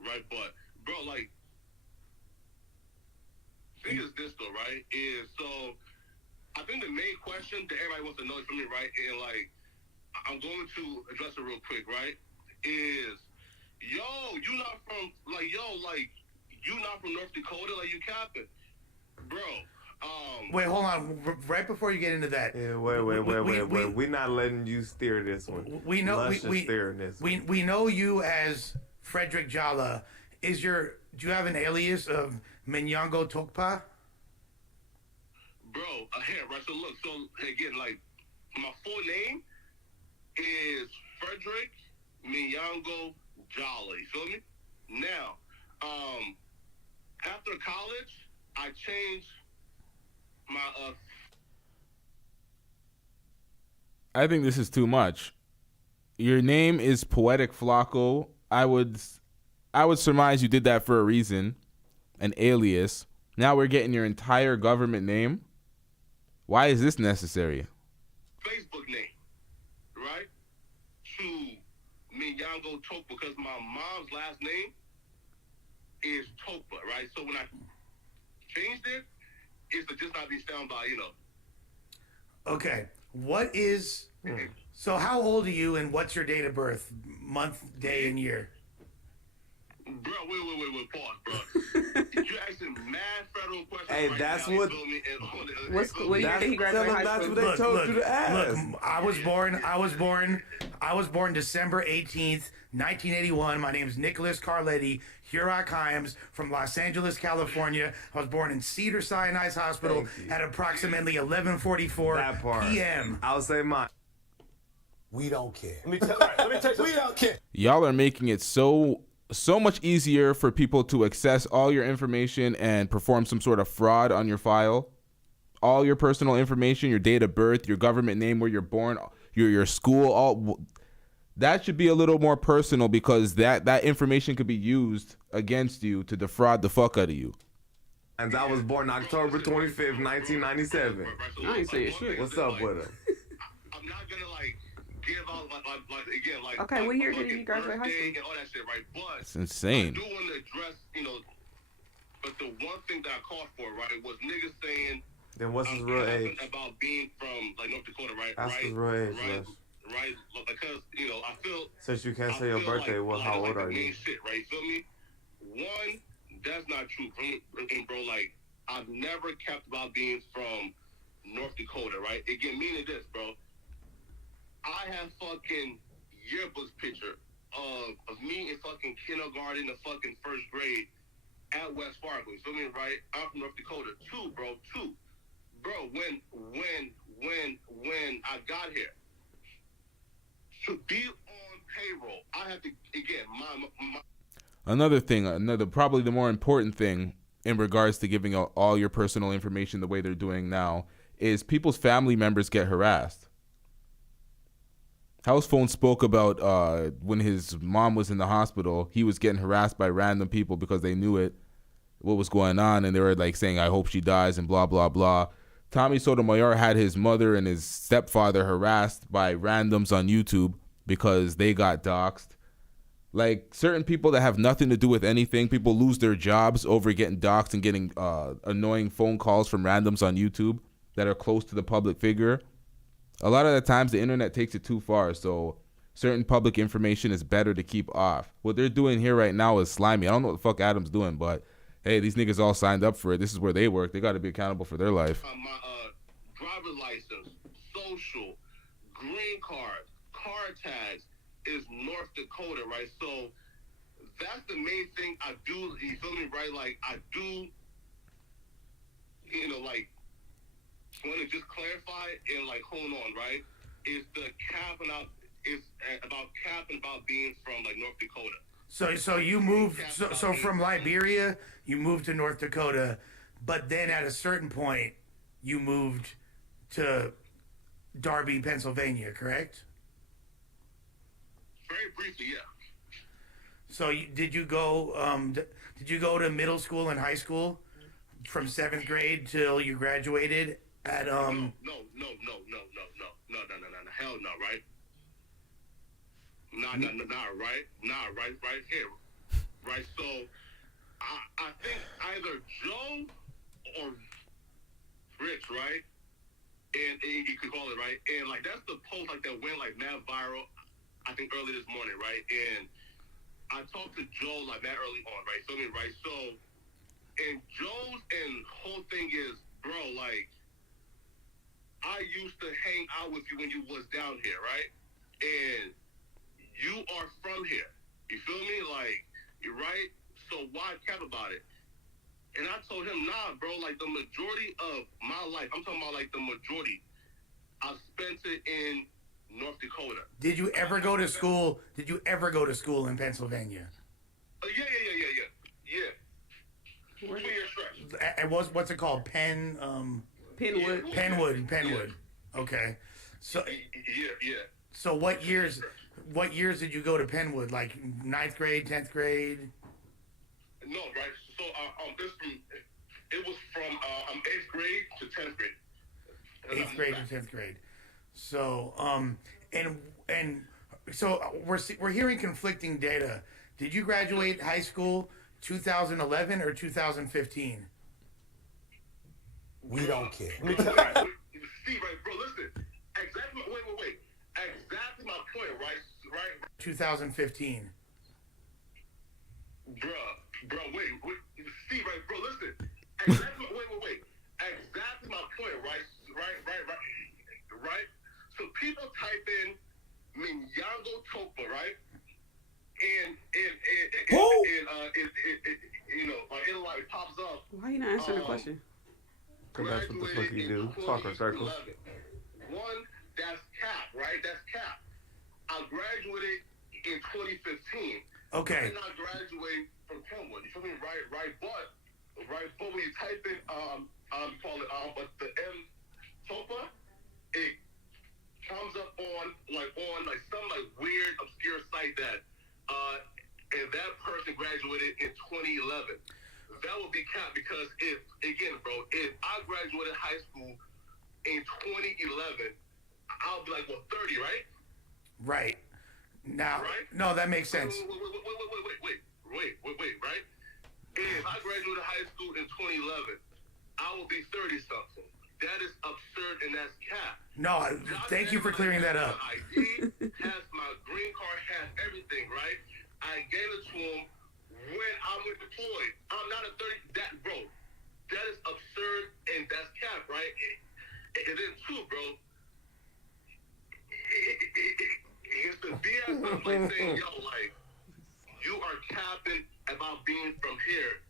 right? But bro, like, thing is this though, right? Is so I think the main question that everybody wants to know from me, right? And like I'm going to address it real quick, right? Is you not from you not from North Dakota, like you capping, bro. Wait, hold on. Right before you get into that. Yeah, wait. We're not letting you steer this one. We know Lush is steering this one. We know you as Frederick Jala. Do you have an alias of Minyango Tokpa? Bro, here, right? So again, like my full name is Frederick Minyango Jala. You feel me? Now, after college, I changed my I think this is too much. Your name is Poetik Flakko. I would surmise you did that for a reason, an alias. Now we're getting your entire government name. Why is this necessary? Facebook name, right? To Minyango Topa, because my mom's last name is Topa, right? So when I changed it, it's to just not be found by, Okay. What is... So how old are you and what's your date of birth? Month, day, and year? Bro, wait, pause, bro. You're asking mad federal questions. Hey, right that's now, what. What year did he graduate high That's school? what they told you to ask. Look, I was born December 18th, 1981. My name is Nicholas Carletti, Hurock Himes from Los Angeles, California. I was born in Cedar Sinai Hospital at approximately 11:44 That part. p.m. I'll say mine. We don't care. Let me tell you. We don't care. Y'all are making it so much easier for people to access all your information and perform some sort of fraud on your file. All your personal information, your date of birth, your government name, where you're born, your school, all that should be a little more personal, because that information could be used against you to defraud the fuck out of you. And I was born October 25th, 1997. I ain't saying shit. What's up with him? I'm not gonna give out again Okay, what year did you graduate high school? And all that shit, right? But It's insane. I do want to address, but the one thing that I called for, right, was niggas saying. Then what's his real age? About being from North Dakota, right? That's his real age, right. Because I feel. Since you can't say your birthday, how old are you? Shit, right? Feel me? One, that's not true, bro. Like, I've never kept about being from North Dakota, right? Again, meaning this, bro. I have fucking yearbooks picture of me in fucking kindergarten, the fucking first grade at West Fargo. You feel me, right? I'm from North Dakota. Two, bro. Bro, when I got here, to be on payroll, I have to, again, my Another thing, probably the more important thing in regards to giving out all your personal information the way they're doing now, is people's family members get harassed. House phone spoke about when his mom was in the hospital, he was getting harassed by random people because they knew what was going on, and they were like saying, I hope she dies, and blah, blah, blah. Tommy Sotomayor had his mother and his stepfather harassed by randoms on YouTube because they got doxxed. Like, certain people that have nothing to do with anything, people lose their jobs over getting doxxed and getting annoying phone calls from randoms on YouTube that are close to the public figure. A lot of the times the internet takes it too far, so certain public information is better to keep off. What they're doing here right now is slimy. I don't know what the fuck Adam's doing, but hey, these niggas all signed up for it. This is where they work. They got to be accountable for their life. My driver's license, social, green card, car tags is North Dakota, right? So that's the main thing I do. You feel me, right? Like, I do, like, want to just clarify and hold on, right? Is the capping out? Is about capping about being from North Dakota. So you moved. So from Liberia, you moved to North Dakota, but then at a certain point, you moved to Darby, Pennsylvania, correct? Very briefly, yeah. So did you go to middle school and high school from 7th grade till you graduated at No, hell no, right? Nah, right here, right? So I think either Joe or Rich, right? And you could call it, right? And that's the post that went mad viral, I think early this morning, right? And I talked to Joe that early on, right? Feel me, right? So, and Joe's whole thing is, bro, I used to hang out with you when you was down here, right? And you are from here. You feel me? You're right? So why cap about it? And I told him, nah, bro, the majority of my life, I'm talking about the majority, I spent it in North Dakota. Did you ever go to school? Did you ever go to school in Pennsylvania? Yeah. Where what's it called? Penwood. Okay. So yeah. So what years did you go to Penwood? Like 9th grade, 10th grade? No, right. So it was from 8th grade to 10th grade. 8th grade to 10th grade. So and so we're hearing conflicting data. Did you graduate high school 2011 or 2015? We don't care. See, right, bro, listen. Exactly, wait. Exactly my point, right? 2015. Bro, wait. See, right, bro, listen. Exactly, wait. Exactly my point, right? Right? So people type in Minyango Topa, right? And it like pops up. Why are you not answering the question? Because that's what the fuck you do. Soccer circles. One, that's cap, right? That's cap. I graduated in 2015. Okay. I did not graduate from Penwood. You feel me? Right. But when you type in but the M Topa, it comes up on some weird obscure site that and that person graduated in 2011. That would be cap because if I graduated high school in 2011, I'll be like 30, right? Right. Now, right? No, that makes sense. Wait, right? If I graduated high school in 2011, I will be 30 something. That is absurd and that's cap. No, thank you for clearing that up. My ID has my green card, has everything, right? I gave it to him when I went deployed. I'm not a 30. Bro, that is absurd and that's cap, right? And then two, bro, it's the BS of like saying, yo, like, you are capping about being from here.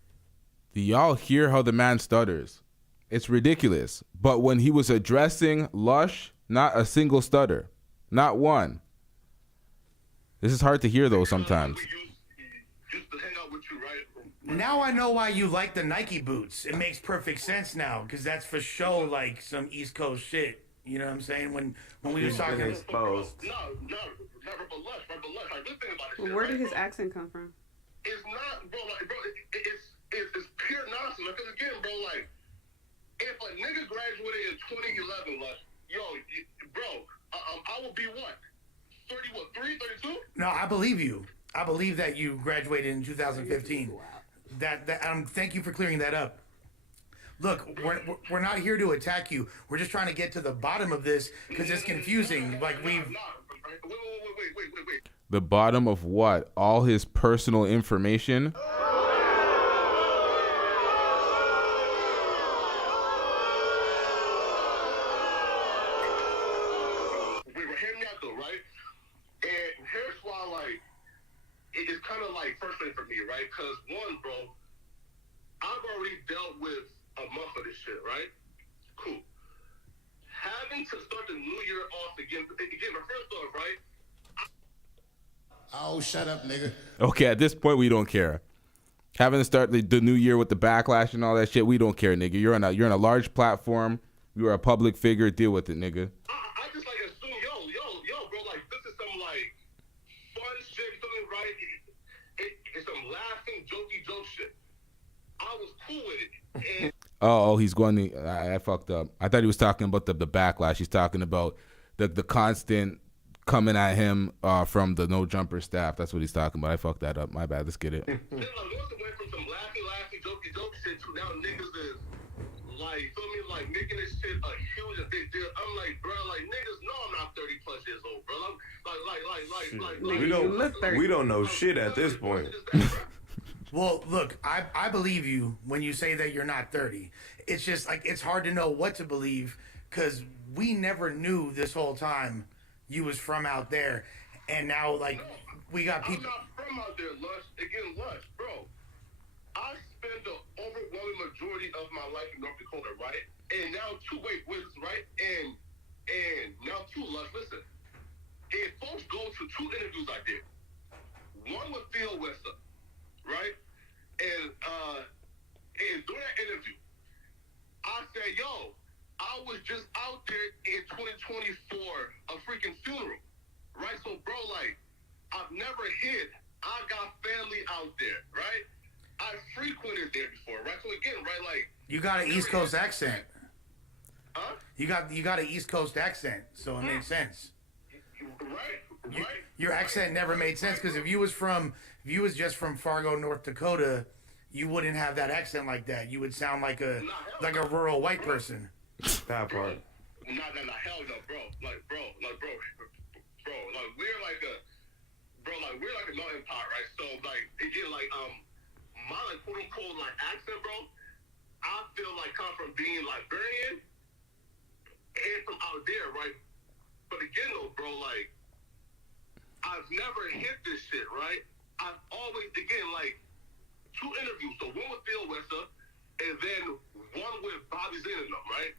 Do y'all hear how the man stutters? It's ridiculous. But when he was addressing Lush, not a single stutter. Not one. This is hard to hear though sometimes. Now I know why you like the Nike boots. It makes perfect sense now because that's for sure like some East Coast shit. You know what I'm saying? When we were talking exposed. Well, where did his accent come from? It's not, bro. It's pure nonsense. Because again, bro, like if a nigga graduated in 2011, like I will be what? 3, 32? No, I believe you. I believe that you graduated in 2015. Thank you for clearing that up. Look, we're not here to attack you. We're just trying to get to the bottom of this because it's confusing. Like we've. Wait. The bottom of what? All his personal information? Hear me out though, right? And here's why, like, it's kind of like frustrating for me, right? Because one, bro, I've already dealt with a month of this shit, right? Cool. Having to start the new year off again, but first off, right? Oh, shut up, nigga. Okay, at this point, we don't care. Having to start the new year with the backlash and all that shit, we don't care, nigga. You're on a large platform. You're a public figure. Deal with it, nigga. I just like assume, yo, bro, like this is some like fun shit, something right? It's some laughing, jokey joke shit. I was cool with it. And Oh, he's going to. I fucked up. I thought he was talking about the backlash. He's talking about the constant coming at him from the No Jumper staff. That's what he's talking about. I fucked that up. My bad. Let's get it. then like once it went from some laughing, jokey joke shit to now niggas is like, feel me, like making this shit a huge and big deal. I'm like, bro, like niggas know I'm not 30 plus years old, bro. I'm We don't know shit at this point. Well, look, I believe you when you say that you're not 30. It's just like it's hard to know what to believe because we never knew this whole time you was from out there, and now like we got people. I'm not from out there, Lush. Again, Lush, bro. I spent the overwhelming majority of my life in North Dakota, right? And now right? And now Lush, listen. If folks go to 2 interviews I did, one with Theo Wester, right? And during that interview, out there in 2024 a freaking funeral, right? So, bro, like, I've never hid. I got family out there, right? I frequented there before, right? So again, right, like, you got an East Coast accent. Huh? You got an East Coast accent, so it makes sense. Right. Your accent never made sense because if you was just from Fargo, North Dakota, you wouldn't have that accent like that. You would sound like a rural white person. That part. Nah, hell no, bro. Like, we're like a melting pot, right? So, like, again, like, my, like, quote unquote, like, accent, bro, I feel like come from being Liberian and from out there, right? But again, though, bro, like, I've never hit this shit, right? I've always, again, like, 2 interviews. So one with Phil Wester and then one with Bobby Zinn and them, right?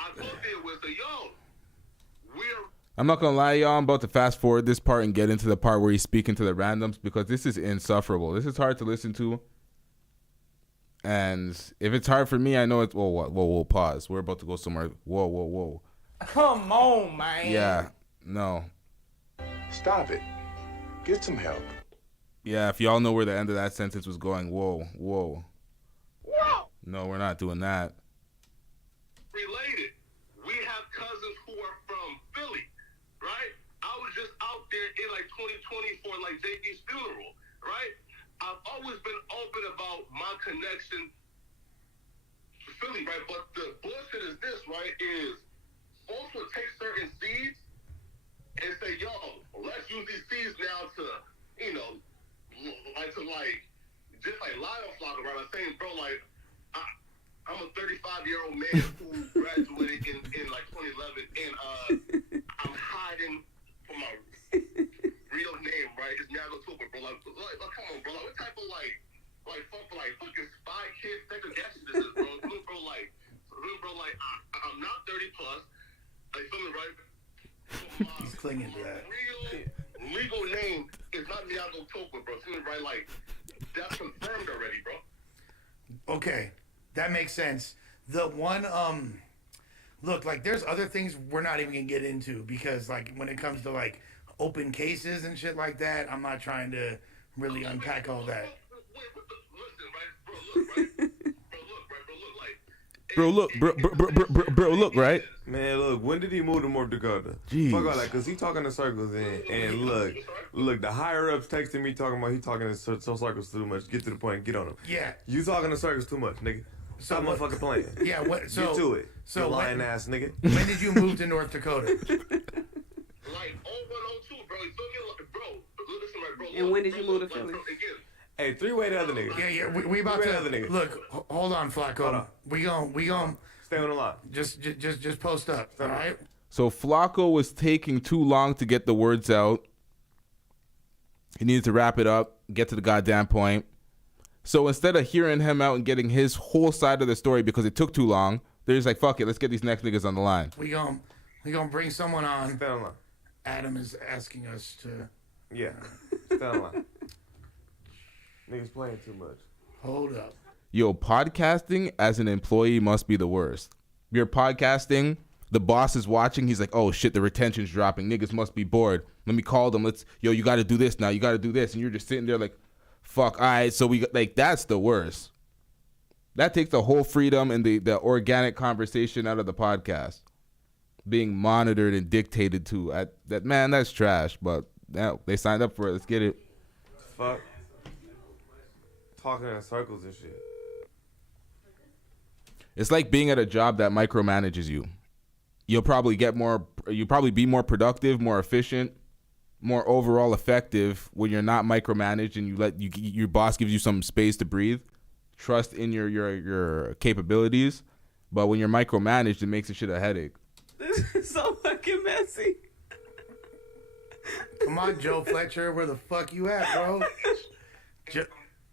I told Phil Wester, yo, I'm not gonna lie, y'all. I'm about to fast forward this part and get into the part where he's speaking to the randoms because this is insufferable. This is hard to listen to. And if it's hard for me, I know it's... Whoa, pause. We're about to go somewhere. Whoa. Come on, man. Yeah, no. Stop it. Get some help. Yeah, if y'all know where the end of that sentence was going, whoa. No, we're not doing that. Related. We have cousins who are from Philly, right? I was just out there in, like, 2020 for, like, JP's funeral, right? I've always been open about my connection to Philly, right? But the bullshit is this, right, is folks will take certain seeds and say, yo, let's use these seeds now to, you know, just like lie on Flaco, right? I'm saying, bro, like, I'm a 35-year-old man who graduated in like 2011, and I'm hiding from my real name, right? It's Nago Tuba, bro. Like, come on, bro. Like, what type of fucking spy kid second guess this is, bro? Bro, I'm not 30 plus. Like, feel me, right? He's clinging to that. Real legal name is not Nago Tuba, bro. Feel me, right? Like, that's confirmed already, bro. Okay. That makes sense. The one, look, like, there's other things we're not even gonna get into because, like, when it comes to, like, open cases and shit like that, I'm not trying to really unpack all that. Bro, look, right? Man, look, when did he move to North Dakota? Jeez. Fuck all that, because he talking in circles, and look, the higher-ups texting me talking about he talking in circles too much. Get to the point, get on him. Yeah. You talking in circles too much, nigga. Stop motherfucking playing. Yeah, what? So, get to it. So you lying ass nigga. When did you move to North Dakota? Like 01, 02, bro. You feel me? Bro, listen, right, bro. And when did you move to Philly? Hey, 3-way the other nigga. Yeah. We about to Other nigga. look. Hold on, Flaco. Hold on. We gon' stay on the line. Just post up. All right. So Flaco was taking too long to get the words out. He needed to wrap it up, get to the goddamn point. So instead of hearing him out and getting his whole side of the story because it took too long, they're just like, fuck it, let's get these next niggas on the line. We gonna bring someone on. Stay on the line. Adam is asking us to. Yeah. Stay on the line. Niggas playing too much. Hold up. Yo, podcasting as an employee must be the worst. You're podcasting, the boss is watching, he's like, oh shit, the retention's dropping. Niggas must be bored. Let me call them. You gotta do this now. You gotta do this. And you're just sitting there like, fuck, all right, so that's the worst. That takes the whole freedom and the organic conversation out of the podcast. Being monitored and dictated to. That's trash, but they signed up for it. Let's get it. Fuck. Talking in circles and shit. It's like being at a job that micromanages you. You'll probably be more productive, more efficient, more overall effective when you're not micromanaged and your boss gives you some space to breathe, trust in your capabilities. But when you're micromanaged, it makes the shit a headache. This is so fucking messy. Come on, Joe Fletcher, where the fuck you at, bro?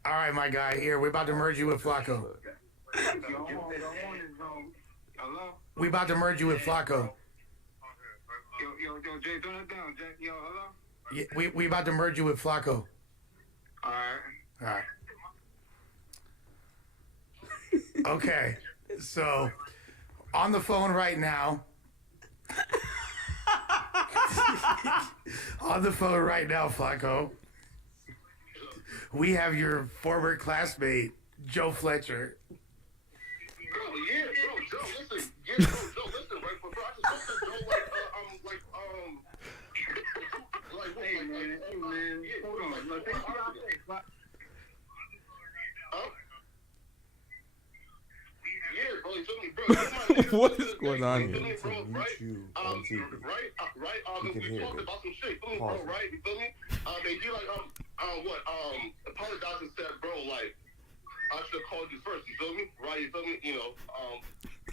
All right, my guy, here. We're about to merge you with Flaco. Hello? We about to merge you with Flaco. Yo, Jay, turn it down. Jay, yo, hello? Yeah, we about to merge you with Flaco. All right. Okay. So, On the phone right now. On the phone right now, Flaco. We have your former classmate, Joe Fletcher. Bro, yeah, bro, Joe, listen. Yeah, bro, Joe, listen, right? Bro, I just looked at Joe Hey, man, hold on. Look, yeah, bro, you feel me, bro? What is going on here? Right? We talked about some shit, feel me, bro, right? You feel me? He like, apologized and said, bro, like, I should have called you first, you feel me? Right, you feel me? You know,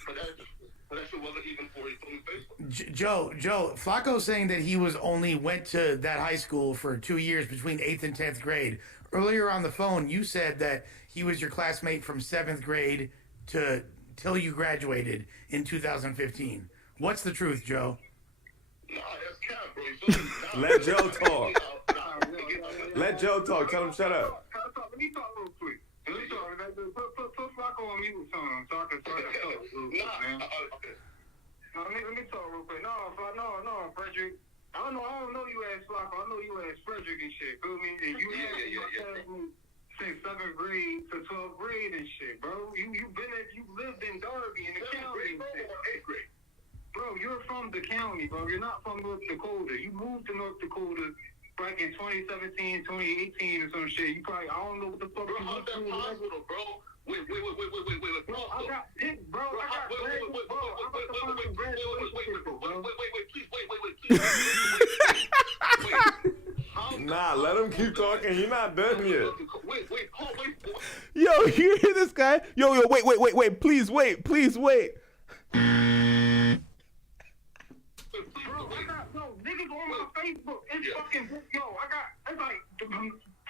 but that shit wasn't even for you, feel me, Facebook. Joe, Flacco's saying that he went to that high school for 2 years between 8th and 10th grade. Earlier on the phone, you said that he was your classmate from 7th grade till you graduated in 2015. What's the truth, Joe? Nah, that's cap, bro. You feel me? Let Joe talk. Let Joe talk. Tell him shut up. Let me talk real quick. Let me talk. Put Flaco on mute so I can talk real quick, man. Okay. No, let me talk real quick. No, Frederick. I don't know you as Flaco. I know you as Frederick and shit. Feel me? And you since 7th grade to 12th grade and shit, bro. You lived in Darby in the county and shit. 8th grade. Bro, you're from the county, bro. You're not from North Dakota. You moved to North Dakota back in 2017, 2018 or some shit. You probably, I don't know what the fuck bro, you how's that possible, bro? Wait. Bro, I got picked, bro. I got graduated, bro. I'm about to find some graduation, bro. Please, wait. Nah, let him keep talking. You're not done yet. Wait. Yo, you hear this guy? Yo, wait. Please wait. Niggas on my Facebook, it's fucking, it's like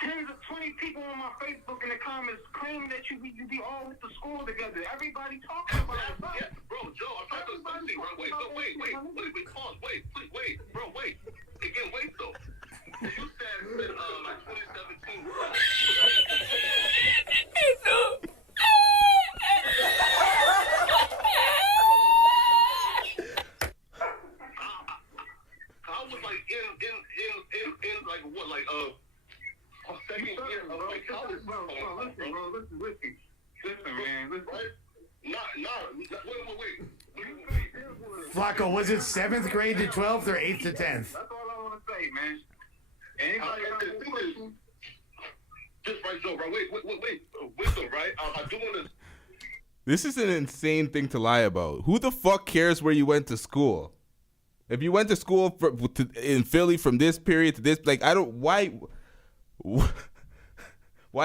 tens of 20 people on my Facebook in the comments claiming that you be all with the school together. Everybody talking about it. Yeah, bro, Joe, I'm trying to do something, right? Wait, pause, wait, bro, wait. Again, wait, though. You said, like 2017. I was like in like what, like second year of like college. Listen, man, right? Wait. Flacco, was it 7th grade to 12th or 8th to 10th? That's all I want to say, man. Anybody got any questions? Just right, Joe, right? Wait, though, right? I'm doing this. This is an insane thing to lie about. Who the fuck cares where you went to school? If you went to school in Philly from this period to this, like, I don't, why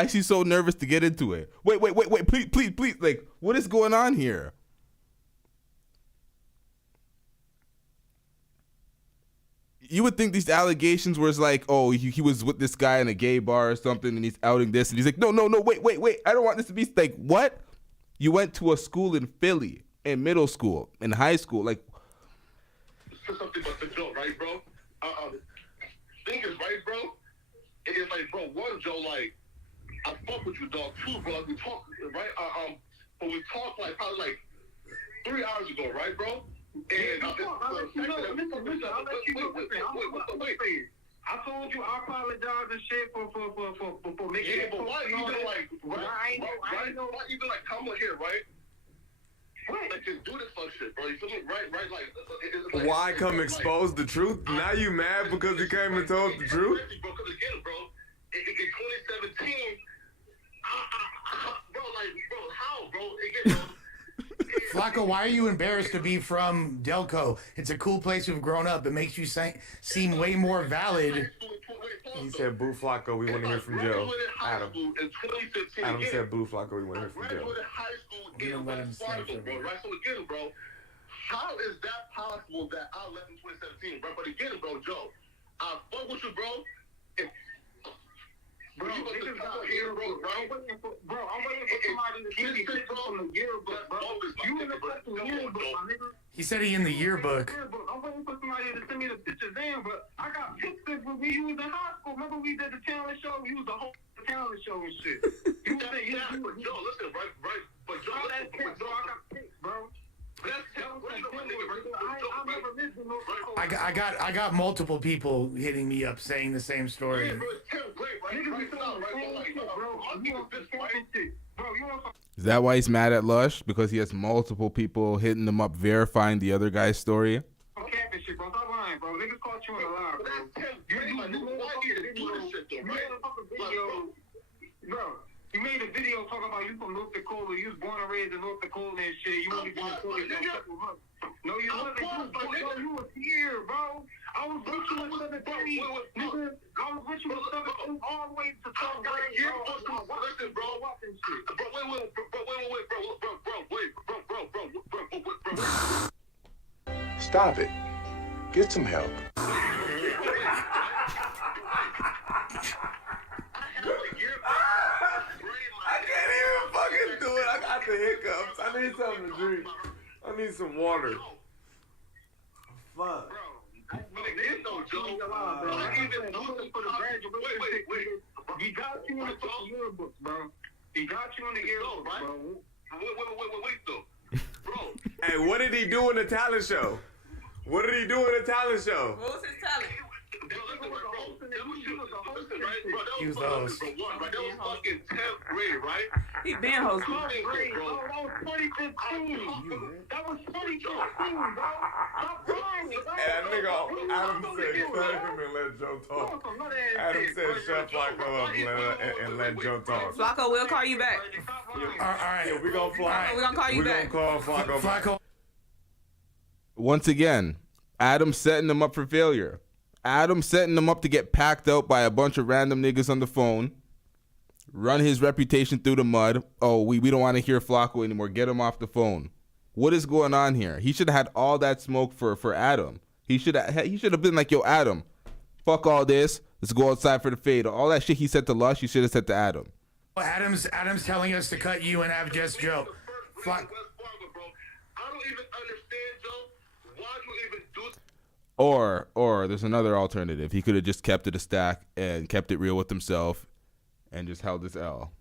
is he so nervous to get into it? Wait, please, like, what is going on here? You would think these allegations was like, oh, he was with this guy in a gay bar or something, and he's outing this, and he's like, no, wait, I don't want this to be, like, what? You went to a school in Philly, in middle school, in high school, like, something about the Joe, right, bro? Thing is, right, bro? It is like, bro, one, Joe, like, I fuck with you, dog. Two, bro, like, we talk, right? But we talked, like, probably, like, 3 hours ago, right, bro? And I'll let you know. Listen. I told you I apologize and shit for making it. Yeah, but why even, like, why even, like, come here, right? Right. Like, just do this fuck shit, bro. You feel me? Right, like, why come expose the truth? Now you mad because you came and told the truth? Bro, because again, bro, in 2017, bro, how, bro? Again, bro. Flacco, why are you embarrassed to be from Delco? It's a cool place you've grown up. It makes you seem way more valid. He said, boo Flaco, we want to hear from Joe. Adam said, boo Flaco, we want to hear from Joe. High school in West Fargo, bro, right? So again, bro, how is that possible that I left in 2017, bro? But again, bro, Joe, I fuck with you, bro. Bro, you about to come here, bro, right? I'm waiting for somebody to send me pictures from the yearbook, bro. You in the fucking yearbook, my nigga. He said he in the yearbook. I'm waiting for somebody to send me the pictures in, but I got pictures when you was in high school. Remember we did the talent show? You was the whole talent show and shit. But Joe, listen, right? But Joe, I got pics, bro. I got multiple people hitting me up saying the same story. Is that why he's mad at Lush? Because he has multiple people hitting him up verifying the other guy's story? You made a video talking about you from North Dakota. You was born and raised in North Dakota and shit. You only been in Dakota for a couple months. No, you wasn't. You was here, bro. I was with you in 7 days. Nigga, I was with you in 7 days all the way to 12 days, bro. Listen, bro. Watching shit. Bro. Stop it. Get some help. The hiccups. I need something to drink. I need some water. Fuck. He got you in the yearbooks, bro. He got you in the yearbooks, bro. Wait, though. Bro. Hey, what did he do in the talent show? What did he do in the talent show? What was his talent? He was the host. That was fucking 10th grade, right? He been hosting. That was 2015. That was 2015, bro. Stop lying, bro. That nigga, Adam said, cut him and let Joe talk. Adam said, shut Flaco up and let Joe talk. Flaco, we'll call you back. All right. Yeah, we gonna fly. We're gonna call you back. We're gonna call Flaco back. Flaco. Once again, Adam setting him up for failure. Adam setting him up to get packed out by a bunch of random niggas on the phone. Run his reputation through the mud. Oh, we don't want to hear Flaco anymore. Get him off the phone. What is going on here? He should have had all that smoke for Adam. He should have been like, yo, Adam, fuck all this. Let's go outside for the fade. All that shit he said to Lush, he should have said to Adam. Adam's telling us to cut you and have just Joe. I don't even understand, Joe. Why you even do this? Or there's another alternative. He could have just kept it a stack and kept it real with himself and just held his L.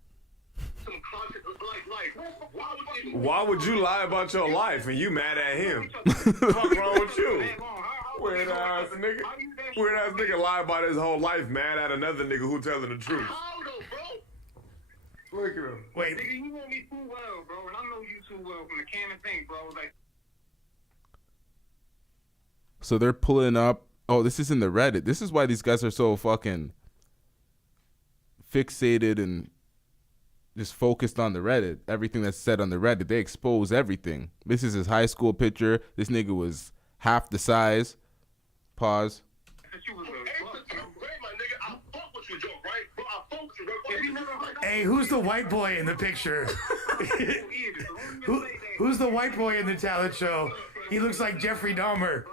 Why would you lie about your life and you mad at him? What's wrong with you? Weird ass nigga lie about his whole life, mad at another nigga who telling the truth. Look at him. Wait. Nigga, you know me too well, bro, and I know you too well from the Cannon thing, bro. Like. So they're pulling up. Oh, this is in the Reddit. This is why these guys are so fucking fixated and just focused on the Reddit. Everything that's said on the Reddit, they expose everything. This is his high school picture. This nigga was half the size. Pause. Hey, who's the white boy in the picture? Who's the white boy in the talent show? He looks like Jeffrey Dahmer.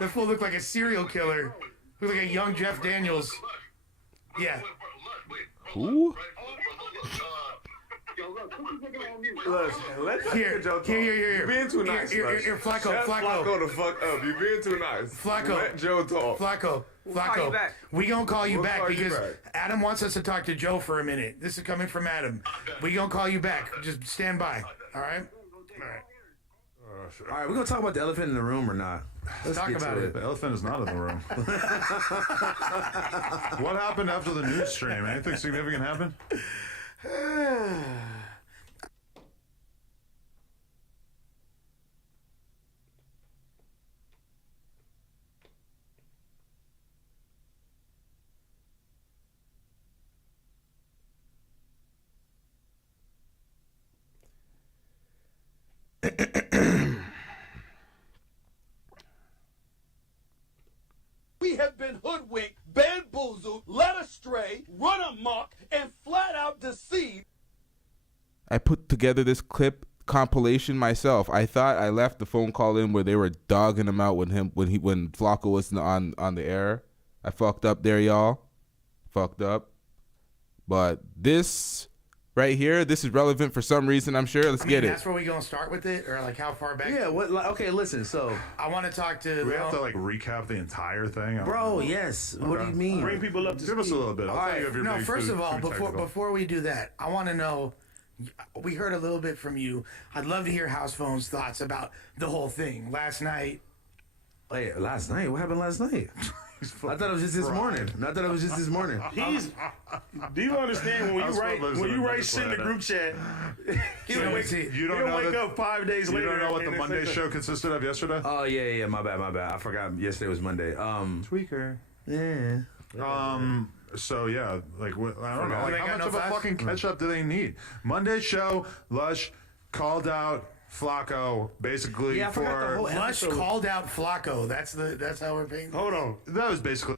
That fool looked like a serial killer. Looked like a young Jeff Daniels. Yeah. Who? Let's here. You're being too nice. Here, Flaco. Shut Flaco the fuck up. You're being too nice. Flaco. Let Joe talk. Flaco. We gonna call you back because Adam wants us to talk to Joe for a minute. This is coming from Adam. We gonna call you back. Just stand by. All right. All right, we're gonna talk about the elephant in the room or not? Let's talk about it. The elephant is not in the room. What happened after the news stream? Anything significant happen? We have been hoodwinked, bamboozled, led astray, run amok, and flat out deceived. I put together this clip compilation myself. I thought I left the phone call in where they were dogging him out when Flaco was on the air. I fucked up there, y'all. Fucked up. But this right here, this is relevant for some reason, I'm sure. Let's get it. That's where we gonna start with it, or like how far back? Yeah. What? Okay. Listen. So I want to talk to. Do we have to like recap the entire thing? Bro, yes. What do you mean? Bring people up to give us a little bit. All right. No, first of all, before we do that, I want to know We heard a little bit from you. I'd love to hear House Phone's thoughts about the whole thing. Last night. Wait, last night? What happened last night? I thought it was just this morning. I thought it was just this morning. Do you understand when you write shit in the group chat? You don't know wake up 5 days later. You don't know what the Monday show consisted of yesterday? Oh yeah. My bad. I forgot. Yesterday was Monday. Tweaker. Yeah. So yeah, like I don't know. Like, how much of a fucking catch up do they need? Monday show, Lush called out Flaco basically for Lush called out Flaco. That's how we're paying. Hold on. That was basically.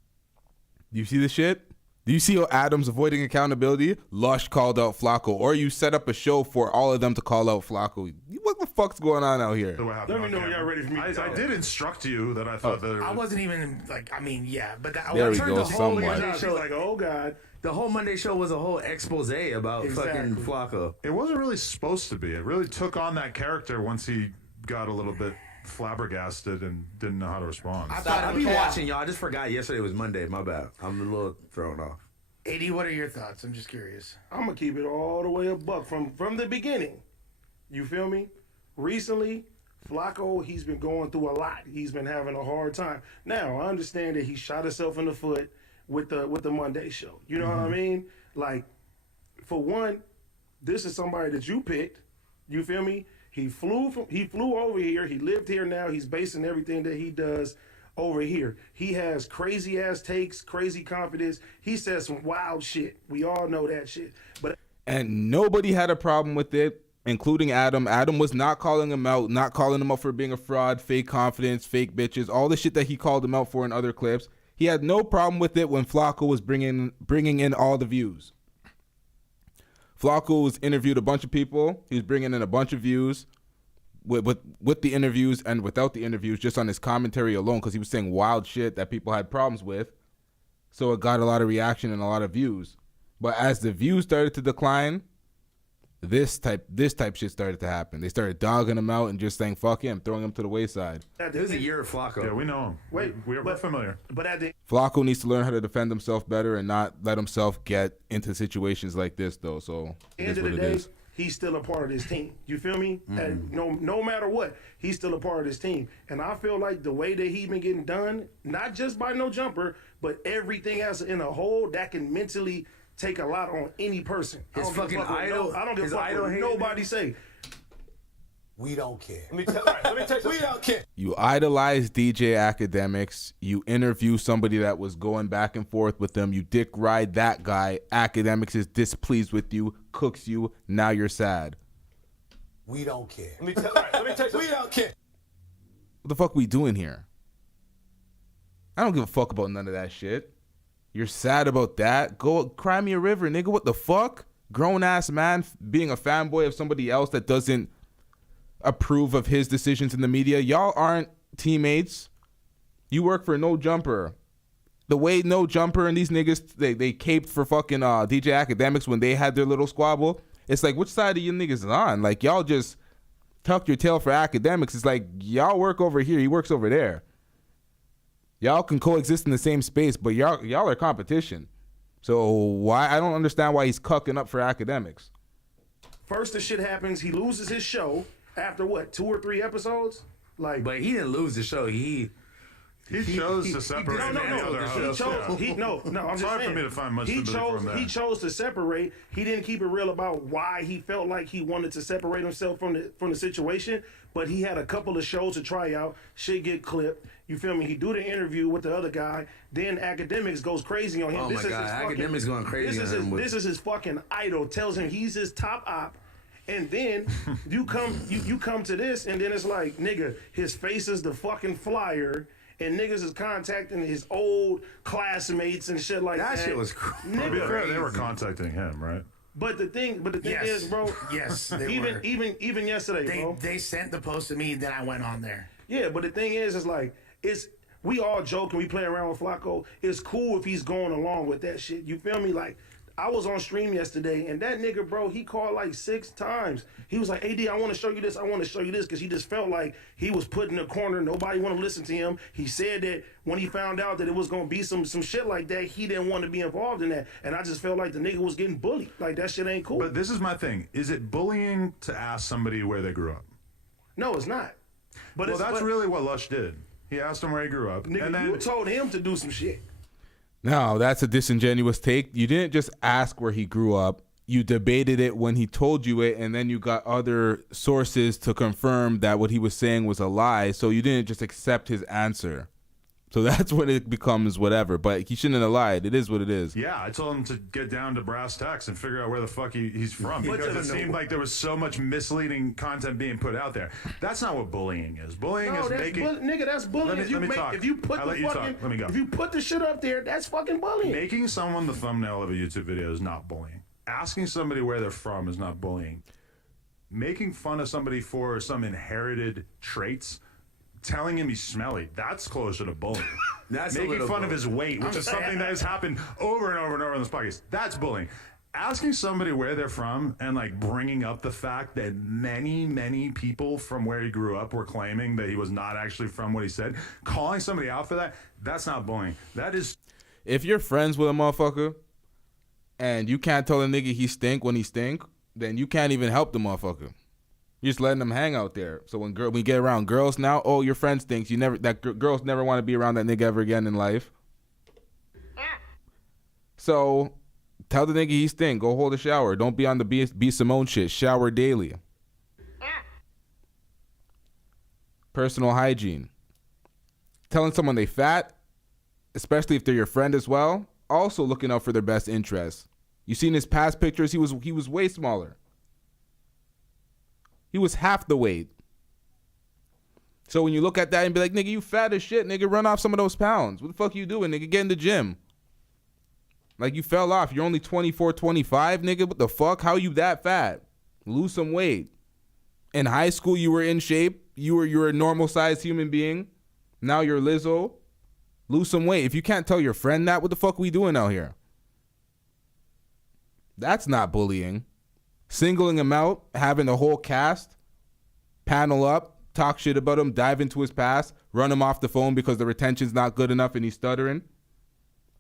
Do you see the shit? Do you see Adams avoiding accountability? Lush called out Flaco, or you set up a show for all of them to call out Flaco. What the fuck's going on out here? Let me know when y'all ready for me. I did instruct you that I thought that. I wasn't even like. I mean, yeah, but there we go. The whole Somewhat. show, like, oh god. The whole Monday show was a whole expose about fucking Flaco. It wasn't really supposed to be. It really took on that character once he got a little bit flabbergasted and didn't know how to respond. I'll be watching y'all. I just forgot yesterday was Monday. My bad. I'm a little thrown off. AD, what are your thoughts? I'm just curious. I'm gonna keep it all the way a buck from the beginning. You feel me? Recently, Flaco, he's been going through a lot. He's been having a hard time. Now, I understand that he shot himself in the foot with the Monday show. You know what I mean? Like, for one, this is somebody that you picked. You feel me? He flew over here. He lived here now. He's basing everything that he does over here. He has crazy ass takes, crazy confidence. He says some wild shit. We all know that shit. And nobody had a problem with it, including Adam. Adam was not calling him out, not calling him out for being a fraud, fake confidence, fake bitches, all the shit that he called him out for in other clips. He had no problem with it when Flaco was bringing in all the views. Flaco was interviewed a bunch of people. He was bringing in a bunch of views with the interviews and without the interviews, just on his commentary alone, because he was saying wild shit that people had problems with. So it got a lot of reaction and a lot of views. But as the views started to decline, this type shit started to happen. They started dogging him out and just saying "fuck him," throwing him to the wayside. It was a year of Flaco. Yeah, we know him. We're familiar. But at the Flaco needs to learn how to defend himself better and not let himself get into situations like this, though. So it is what it is. He's still a part of this team. You feel me? And no matter what, he's still a part of this team. And I feel like the way that he's been getting done, not just by No Jumper, but everything else in a whole, that can mentally take a lot on any person. His fucking idol. I don't give a fuck what nobody say. We don't care. Let me tell you, we don't care. You idolize DJ Academics. You interview somebody that was going back and forth with them. You dick ride that guy. Academics is displeased with you, cooks you. Now you're sad. We don't care. Let me tell you, we don't care. What the fuck we doing here? I don't give a fuck about none of that shit. You're sad about that? Go cry me a river, nigga. What the fuck? Grown ass man being a fanboy of somebody else that doesn't approve of his decisions in the media. Y'all aren't teammates. You work for No Jumper. The way No Jumper and these niggas, they caped for fucking DJ Academics when they had their little squabble. It's like, which side of you niggas is on? Like, y'all just tucked your tail for Academics. It's like, y'all work over here, he works over there. Y'all can coexist in the same space, but y'all are competition. So why? I don't understand why he's cucking up for Academics. First the shit happens, he loses his show after what, 2 or 3 episodes? Like, but he didn't lose the show. He chose to separate. I'm just It's hard saying, for me to find much sympathy from that. He chose to separate. He didn't keep it real about why he felt like he wanted to separate himself from the situation. But he had a couple of shows to try out. Shit get clipped. You feel me? He do the interview with the other guy. Then Academics goes crazy on him. Oh my God, Academics going crazy on him. This is his fucking idol. Tells him he's his top op. And then you come to this, and then it's like, nigga, his face is the fucking flyer. And niggas is contacting his old classmates and shit like that. That shit was crazy. To be fair, they were contacting him, right? But the thing Yes. is, bro. Yes, they even were. even yesterday, bro. They sent the post to me, then I went on there. Yeah, but the thing is like, we all joke and we play around with Flaco. It's cool if he's going along with that shit. You feel me? Like, I was on stream yesterday, and that nigga, bro, he called like 6 times. He was like, AD, I want to show you this. I want to show you this, because he just felt like he was put in a corner. Nobody want to listen to him. He said that when he found out that it was going to be some shit like that, he didn't want to be involved in that. And I just felt like the nigga was getting bullied. Like, that shit ain't cool. But this is my thing. Is it bullying to ask somebody where they grew up? No, it's not. But that's really what Lush did. He asked him where he grew up. Nigga, and then you told him to do some shit. No, that's a disingenuous take. You didn't just ask where he grew up. You debated it when he told you it, and then you got other sources to confirm that what he was saying was a lie. So you didn't just accept his answer. So that's when it becomes whatever. But he shouldn't have lied. It is what it is. Yeah, I told him to get down to brass tacks and figure out where the fuck he's from, because it seemed like there was so much misleading content being put out there. That's not what bullying is. Bullying is making... nigga, that's bullying. Let me talk. If you put I'll let you talk. Let me go. If you put the shit up there, that's fucking bullying. Making someone the thumbnail of a YouTube video is not bullying. Asking somebody where they're from is not bullying. Making fun of somebody for some inherited traits, telling him he's smelly, that's closer to bullying. That's making fun of his weight, which is something that has happened over and over and over in this podcast. That's bullying. Asking somebody where they're from and like bringing up the fact that many people from where he grew up were claiming that he was not actually from what he said, calling somebody out for that, that's not bullying. That is... If you're friends with a motherfucker and you can't tell a nigga he stink when he stink, then you can't even help the motherfucker. You're just letting them hang out there. So when we get around girls now, oh, your friend stinks. Girls never want to be around that nigga ever again in life. So tell the nigga he stink. Go hold a shower. Don't be on the B. Simone shit. Shower daily. Personal hygiene. Telling someone they fat, especially if they're your friend as well, also looking out for their best interests. You seen his past pictures? He was way smaller. He was half the weight. So when you look at that and be like, nigga, you fat as shit, nigga, run off some of those pounds. What the fuck you doing, nigga? Get in the gym. Like, you fell off. You're only 24, 25, nigga. What the fuck? How you that fat? Lose some weight. In high school, you were in shape. You're a normal-sized human being. Now you're Lizzo. Lose some weight. If you can't tell your friend that, what the fuck we doing out here? That's not bullying. Singling him out, having the whole cast panel up, talk shit about him, dive into his past, run him off the phone because the retention's not good enough and he's stuttering.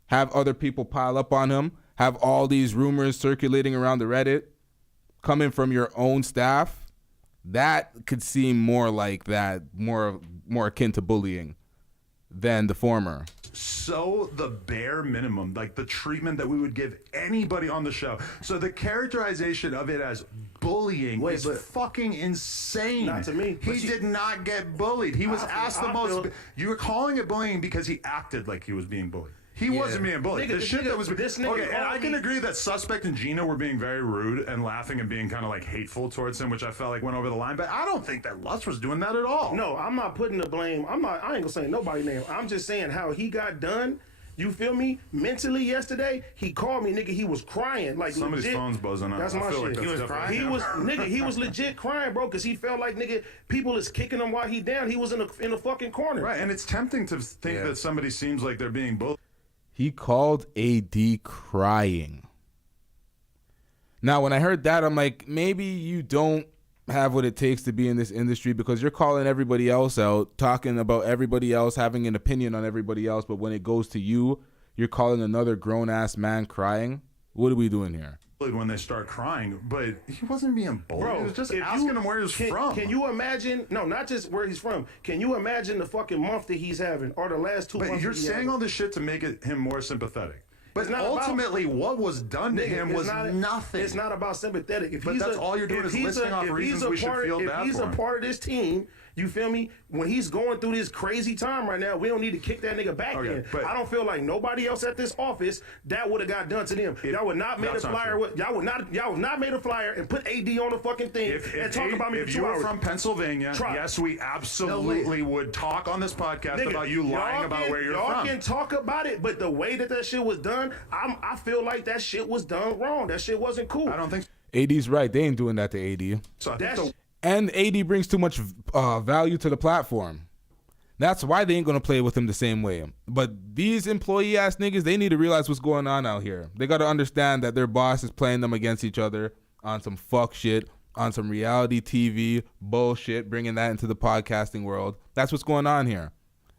Have other people pile up on him. Have all these rumors circulating around the Reddit coming from your own staff. That could seem more like that, more akin to bullying than the former. So the bare minimum, like the treatment that we would give anybody on the show. So the characterization of it as bullying is fucking insane. Not to me. He did not get bullied. He was asked the most. You were calling it bullying because he acted like he was being bullied. He wasn't being bullied. The shit that was okay, and I can agree that Suspect and Gina were being very rude and laughing and being kind of like hateful towards him, which I felt like went over the line. But I don't think that Lush was doing that at all. No, I'm not putting the blame. I ain't gonna say nobody's name. I'm just saying how he got done. You feel me? Mentally yesterday, he called me, nigga. He was crying, like somebody's legit. phone's buzzing up. That's my shit. Like he was crying. He was legit crying, bro, because he felt like nigga people is kicking him while he down. He was in a fucking corner. Right, and it's tempting to think that somebody seems like they're being bullied. He called AD crying. Now, when I heard that, I'm like, maybe you don't have what it takes to be in this industry because you're calling everybody else out, talking about everybody else, having an opinion on everybody else. But when it goes to you, you're calling another grown-ass man crying. What are we doing here? When they start crying, but he wasn't being bullied. Bro, he was just asking him where he was from. Can you imagine? No, not just where he's from. Can you imagine the fucking month that he's having, or the last 2 months? But you're saying all this shit to make him more sympathetic. But ultimately, what was done to him was nothing. It's not about sympathetic. But that's all you're doing is listing off reasons we should feel bad for him. If he's a part of this team, you feel me? When he's going through this crazy time right now, we don't need to kick that nigga back in. I don't feel like nobody else at this office that would have got done to them. Y'all would not made a flyer. Y'all would not made a flyer and put AD on the fucking thing and talk about me for 2 hours. If you were from Pennsylvania, yes, we absolutely would talk on this podcast about you lying about where you're from. Y'all can talk about it, but the way that shit was done, I feel like that shit was done wrong. That shit wasn't cool. I don't think AD's right. They ain't doing that to AD. So I think and AD brings too much value to the platform. That's why they ain't going to play with him the same way. But these employee ass niggas, they need to realize what's going on out here. They got to understand that their boss is playing them against each other on some fuck shit, on some reality TV bullshit, bringing that into the podcasting world. That's what's going on here.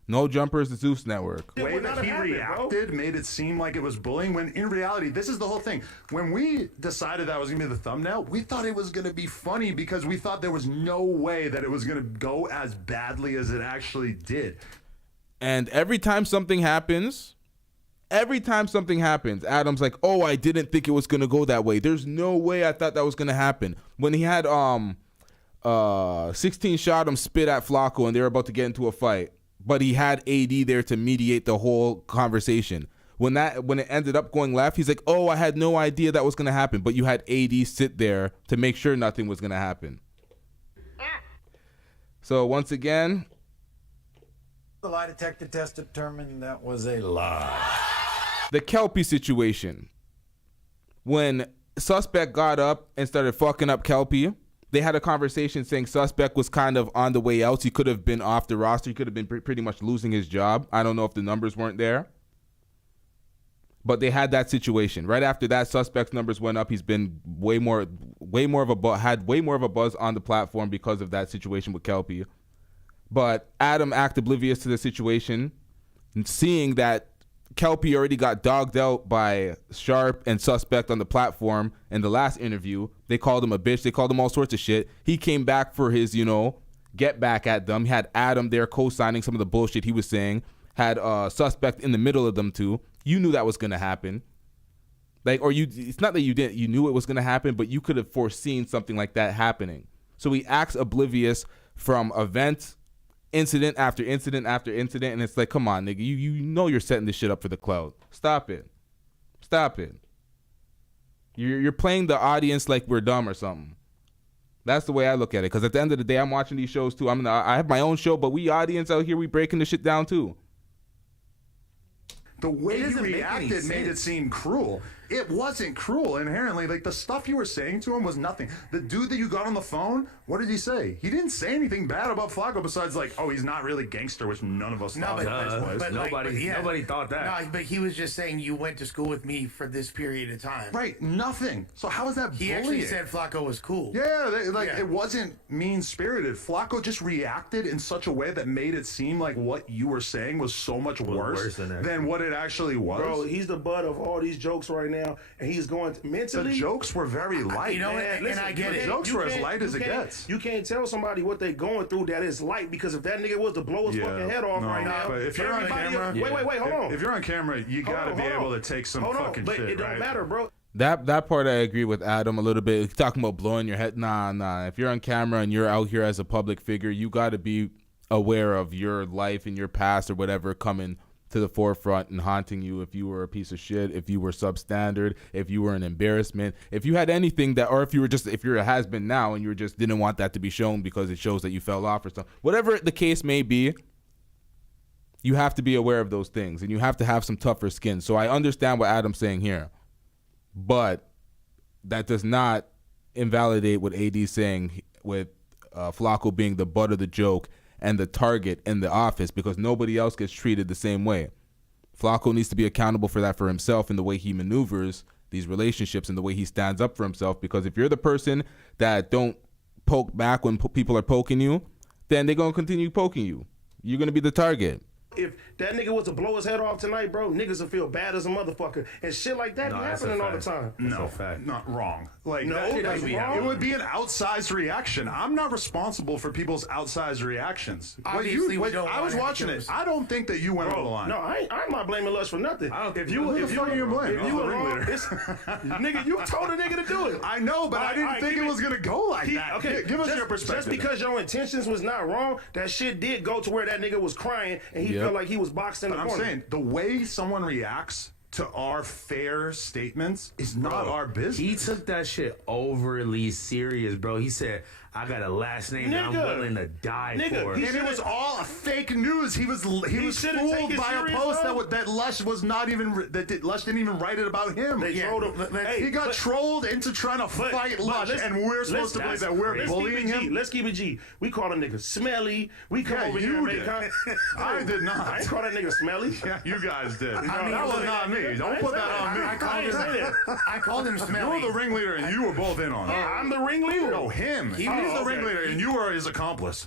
No Jumpers, the Zeus Network. The way that he reacted made it seem like it was bullying, when in reality, this is the whole thing. When we decided that was going to be the thumbnail, we thought it was going to be funny because we thought there was no way that it was going to go as badly as it actually did. And every time something happens, Adam's like, oh, I didn't think it was going to go that way. There's no way I thought that was going to happen. When he had 16 shot him spit at Flaco and they were about to get into a fight, but he had AD there to mediate the whole conversation. When it ended up going left, he's like, oh, I had no idea that was going to happen. But you had AD sit there to make sure nothing was going to happen. So once again, the lie detector test determined that was a lie. The Kelpie situation. When Suspect got up and started fucking up Kelpie, they had a conversation saying Suspect was kind of on the way out. He could have been off the roster. He could have been pretty much losing his job. I don't know if the numbers weren't there. But they had that situation. Right after that, Suspect's numbers went up. He's been way more of a buzz on the platform because of that situation with Kelpie. But Adam acted oblivious to the situation, seeing that Kelpie already got dogged out by Sharp and Suspect on the platform in the last interview. They called him a bitch. They called him all sorts of shit. He came back for his, get back at them. He had Adam there co-signing some of the bullshit he was saying. Had Suspect in the middle of them too. You knew that was going to happen. It's not that you didn't. You knew it was going to happen, but you could have foreseen something like that happening. So he acts oblivious from incident after incident after incident, and it's like, come on, nigga, you know you're setting this shit up for the cloud. Stop it. You're playing the audience like we're dumb or something. That's the way I look at it, because at the end of the day, I'm watching these shows too. I have my own show, but we audience out here, we breaking the shit down too. The way he reacted made it seem cruel. It wasn't cruel inherently. Like, the stuff you were saying to him was nothing. The dude that you got on the phone, what did he say? He didn't say anything bad about Flaco besides, like, oh, he's not really gangster, which none of us thought in the first place. Nobody thought that. No, but he was just saying you went to school with me for this period of time. Right, nothing. So how is that bullying? He actually said Flaco was cool. Yeah, it wasn't mean-spirited. Flaco just reacted in such a way that made it seem like what you were saying was so much worse than what it actually was. Bro, he's the butt of all these jokes right now, and he's going to, mentally. The jokes were very light. And I get it. The jokes were as light as it gets. You can't tell somebody what they're going through that is light, because if that nigga was to blow his fucking head off right now, but if you're on camera, wait, hold on. If you're on camera, you gotta be able to take some fucking shit. But it don't matter, bro. That part I agree with Adam a little bit. Talking about blowing your head, nah. If you're on camera and you're out here as a public figure, you got to be aware of your life and your past or whatever coming to the forefront and haunting you. If you were a piece of shit, if you were substandard, if you were an embarrassment, if you had anything that, or if you're a has-been now and you just didn't want that to be shown because it shows that you fell off or something, whatever the case may be, you have to be aware of those things and you have to have some tougher skin. So I understand what Adam's saying here, but that does not invalidate what AD's saying with Flaco being the butt of the joke and the target in the office, because nobody else gets treated the same way. Flaco needs to be accountable for that for himself and the way he maneuvers these relationships and the way he stands up for himself, because if you're the person that don't poke back when people are poking you, then they're going to continue poking you. You're going to be the target. If that nigga was to blow his head off tonight, bro, niggas would feel bad as a motherfucker. And shit like that be happening all the time. No, not wrong. Like, no, that's wrong. It would be an outsized reaction. I'm not responsible for people's outsized reactions. Obviously, I was watching it. I don't think that you went over the line. No, I'm not blaming Lush for nothing. If you were wrong, nigga, you told a nigga to do it. I know, but I didn't think it was gonna go like that. Okay, give us your perspective. Just because your intentions was not wrong, that shit did go to where that nigga was crying and he felt like he was boxed in the corner. I'm saying the way someone reacts to our fair statements is not our business. He took that shit overly serious, bro. He said, I got a last name that I'm willing to die for. And it was all fake news. He was fooled by a post that Lush was not even Lush didn't even write it about him. They trolled him. He got trolled into trying to fight Lush, and we're supposed to believe that we're bullying him. Let's keep it G. We call a nigga smelly. We come over here and make I did not. I ain't call that nigga smelly. Yeah, you guys did. I mean, that was not me. Don't put that on me. I called him smelly. You're the ringleader, and you were both in on it. I'm the ringleader. No, him. He's the ringleader, and you are his accomplice.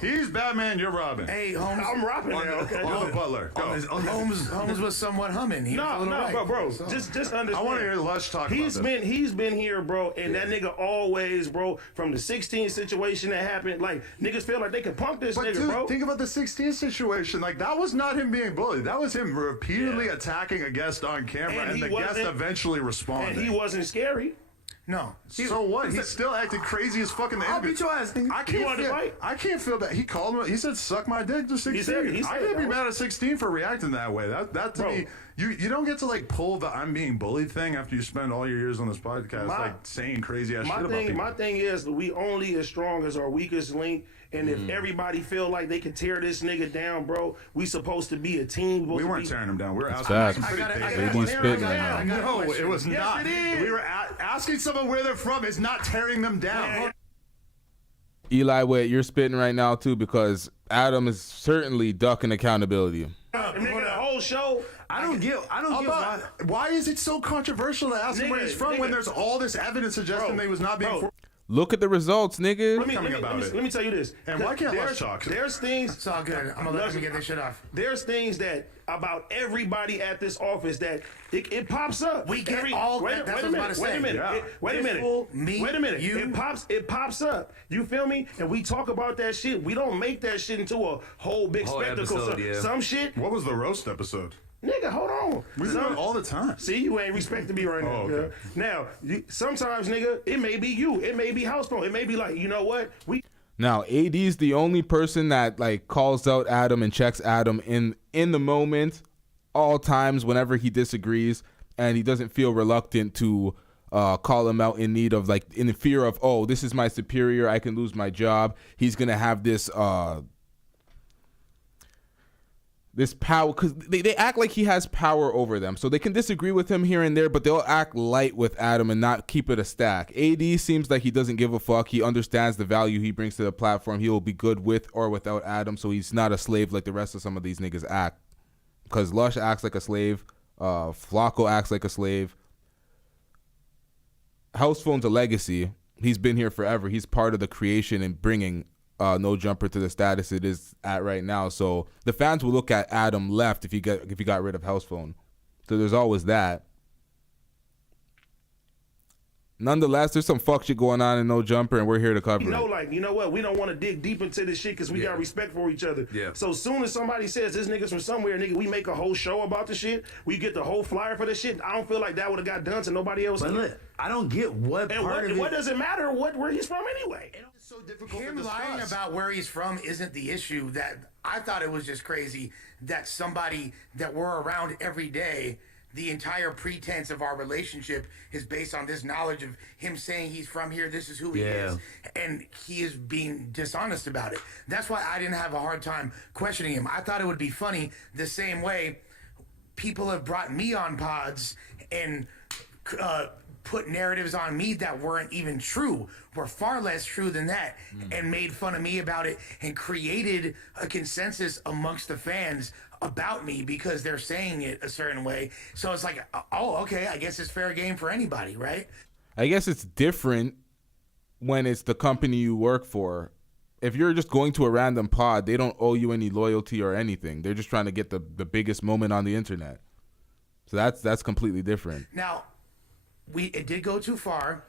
He's Batman. You're Robin. Hey, Holmes. I'm Robin now. Okay. You're the butler. Go. Holmes was somewhat humming. Bro. Just understand. I want to hear Lush talk about this. He's been here, bro, and that nigga always, bro, from the 16 situation that happened, like, niggas feel like they can punk this nigga, dude, bro. Think about the 16 situation. Like, that was not him being bullied. That was him repeatedly attacking a guest on camera, and the guest eventually responded. And he wasn't scary. No. So what? He still acted crazy as fucking. I'll beat your ass. I can't feel that. He called him. He said, "Suck my dick" to 16. I can't be mad at 16 for reacting that way. That to me, you don't get to like pull the "I'm being bullied" thing after you spend all your years on this podcast like saying crazy ass shit about people. My thing is, we only as strong as our weakest link. And if everybody feel like they can tear this nigga down, bro, we supposed to be a team. We weren't tearing him down. We were asking. No, it was not. We were asking someone where they're from. It's not tearing them down. Eli, wait, you're spitting right now too because Adam is certainly ducking accountability. Nigga, the whole show. I don't get why is it so controversial to ask him where he's from when there's all this evidence suggesting that he was not being. Look at the results, nigga. Let me tell you this. And why can't Lush talk? There's things. It's all good. I'm gonna let me get this shit off. There's things that about everybody at this office that it pops up. We get all. Wait a minute. Wait a minute. It pops up. You feel me? And we talk about that shit. We don't make that shit into a whole big spectacle. Some shit. What was the roast episode? Nigga, hold on. We do it all the time. See, you ain't respecting me right now. Okay. Now, sometimes, nigga, it may be you. It may be house phone. It may be like, you know what? Now, AD's the only person that like calls out Adam and checks Adam in the moment, all times whenever he disagrees, and he doesn't feel reluctant to call him out in need of like in the fear of, oh, this is my superior, I can lose my job. He's gonna have this power because they act like he has power over them, so they can disagree with him here and there, but they'll act light with Adam and not keep it a stack. AD seems like he doesn't give a fuck. He understands the value he brings to the platform. He will be good with or without Adam, so he's not a slave like the rest of some of these niggas act. Because Lush acts like a slave, Flaco acts like a slave. House Phone's a legacy. He's been here forever. He's part of the creation and bringing No Jumper to the status it is at right now. So the fans will look at Adam left if you got rid of House Phone. So there's always that. Nonetheless, there's some fuck shit going on in No Jumper, and we're here to cover it. Like, you know what? We don't want to dig deep into this shit because we got respect for each other. Yeah. So soon as somebody says this nigga's from somewhere, nigga, we make a whole show about the shit. We get the whole flyer for the shit. I don't feel like that would have got done to nobody else. But look, I don't get what and part of it. What does it matter where he's from anyway? It's so difficult. Him lying about where he's from isn't the issue. That I thought it was just crazy that somebody that we're around every day. The entire pretense of our relationship is based on this knowledge of him saying he's from here, this is who he is, and he is being dishonest about it. That's why I didn't have a hard time questioning him. I thought it would be funny the same way people have brought me on pods and put narratives on me that weren't even true, were far less true than that, and made fun of me about it and created a consensus amongst the fans about me because they're saying it a certain way. So it's like, oh, okay, I guess it's fair game for anybody, right? I guess it's different when it's the company you work for. If you're just going to a random pod, they don't owe you any loyalty or anything. They're just trying to get the biggest moment on the internet. So that's completely different. Now, it did go too far.